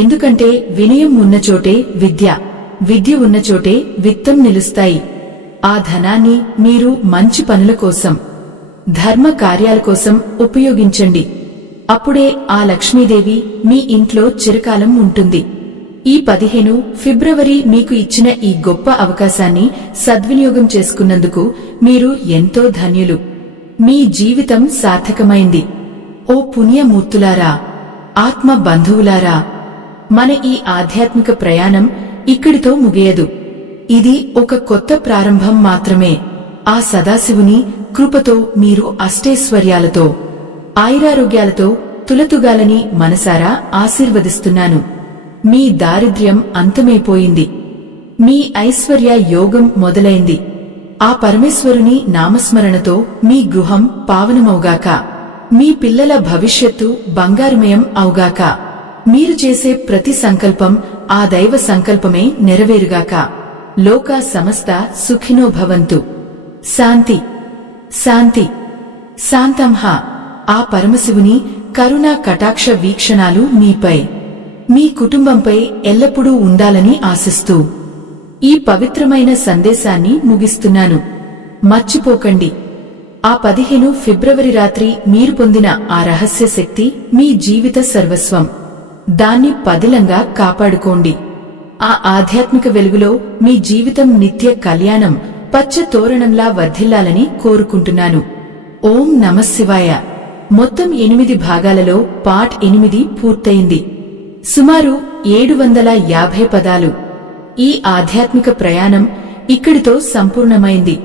ఎందుకంటే వినయం ఉన్నచోటే విద్య, విద్య ఉన్నచోటే విత్తం నిలుస్తాయి. ఆ ధనాన్ని మీరు మంచి పనుల కోసం, ధర్మ కార్యాల కోసం ఉపయోగించండి. అప్పుడే ఆ లక్ష్మీదేవి మీ ఇంట్లో చిరకాలం ఉంటుంది. ఈ 15 ఫిబ్రవరి మీకు ఇచ్చిన ఈ గొప్ప అవకాశాన్ని సద్వినియోగం చేసుకున్నందుకు మీరు ఎంతో ధన్యులు. మీ జీవితం సార్థకమైంది. ఓ పుణ్యమూర్తులారా, ఆత్మ బంధువులారా, మన ఈ ఆధ్యాత్మిక ప్రయాణం ఇక్కడితో ముగియదు. ఇది ఒక కొత్త ప్రారంభం మాత్రమే. ఆ సదాశివుని కృపతో మీరు అష్టైశ్వర్యాలతో, ఆయురారోగ్యాలతో తులతుగాలని మనసారా ఆశీర్వదిస్తున్నాను. మీ దారిద్ర్యం అంతమైపోయింది. మీ ఐశ్వర్య యోగం మొదలైంది. ఆ పరమేశ్వరుని నామస్మరణతో మీ గృహం పావనమవుగాక. మీ పిల్లల భవిష్యత్తు బంగారుమయం అవుగాక. మీరు చేసే ప్రతి సంకల్పం ఆ దైవ సంకల్పమే నెరవేరుగాక. లోకా సమస్త సుఖినో భవంతు. శాంతి శాంతి శాంతంహ. ఆ పరమశివుని కరుణా కటాక్ష వీక్షణాలు మీపై, మీ కుటుంబంపై ఎల్లప్పుడూ ఉండాలని ఆశిస్తూ ఈ పవిత్రమైన సందేశాన్ని ముగిస్తున్నాను. మర్చిపోకండి, ఆ 15 ఫిబ్రవరి రాత్రి మీరు పొందిన ఆ రహస్య శక్తి మీ జీవిత సర్వస్వం. దాన్ని పదిలంగా కాపాడుకోండి. ఆ ఆధ్యాత్మిక వెలుగులో మీ జీవితం నిత్య కళ్యాణం పచ్చ తోరణంలా వర్ధిల్లాలని కోరుకుంటున్నాను. ఓం నమఃశివాయ. మొత్తం 8 భాగాలలో పార్ట్ 8 పూర్తయింది. సుమారు 750 పదాలు. ఈ ఆధ్యాత్మిక ప్రయాణం ఇక్కడితో సంపూర్ణమైంది.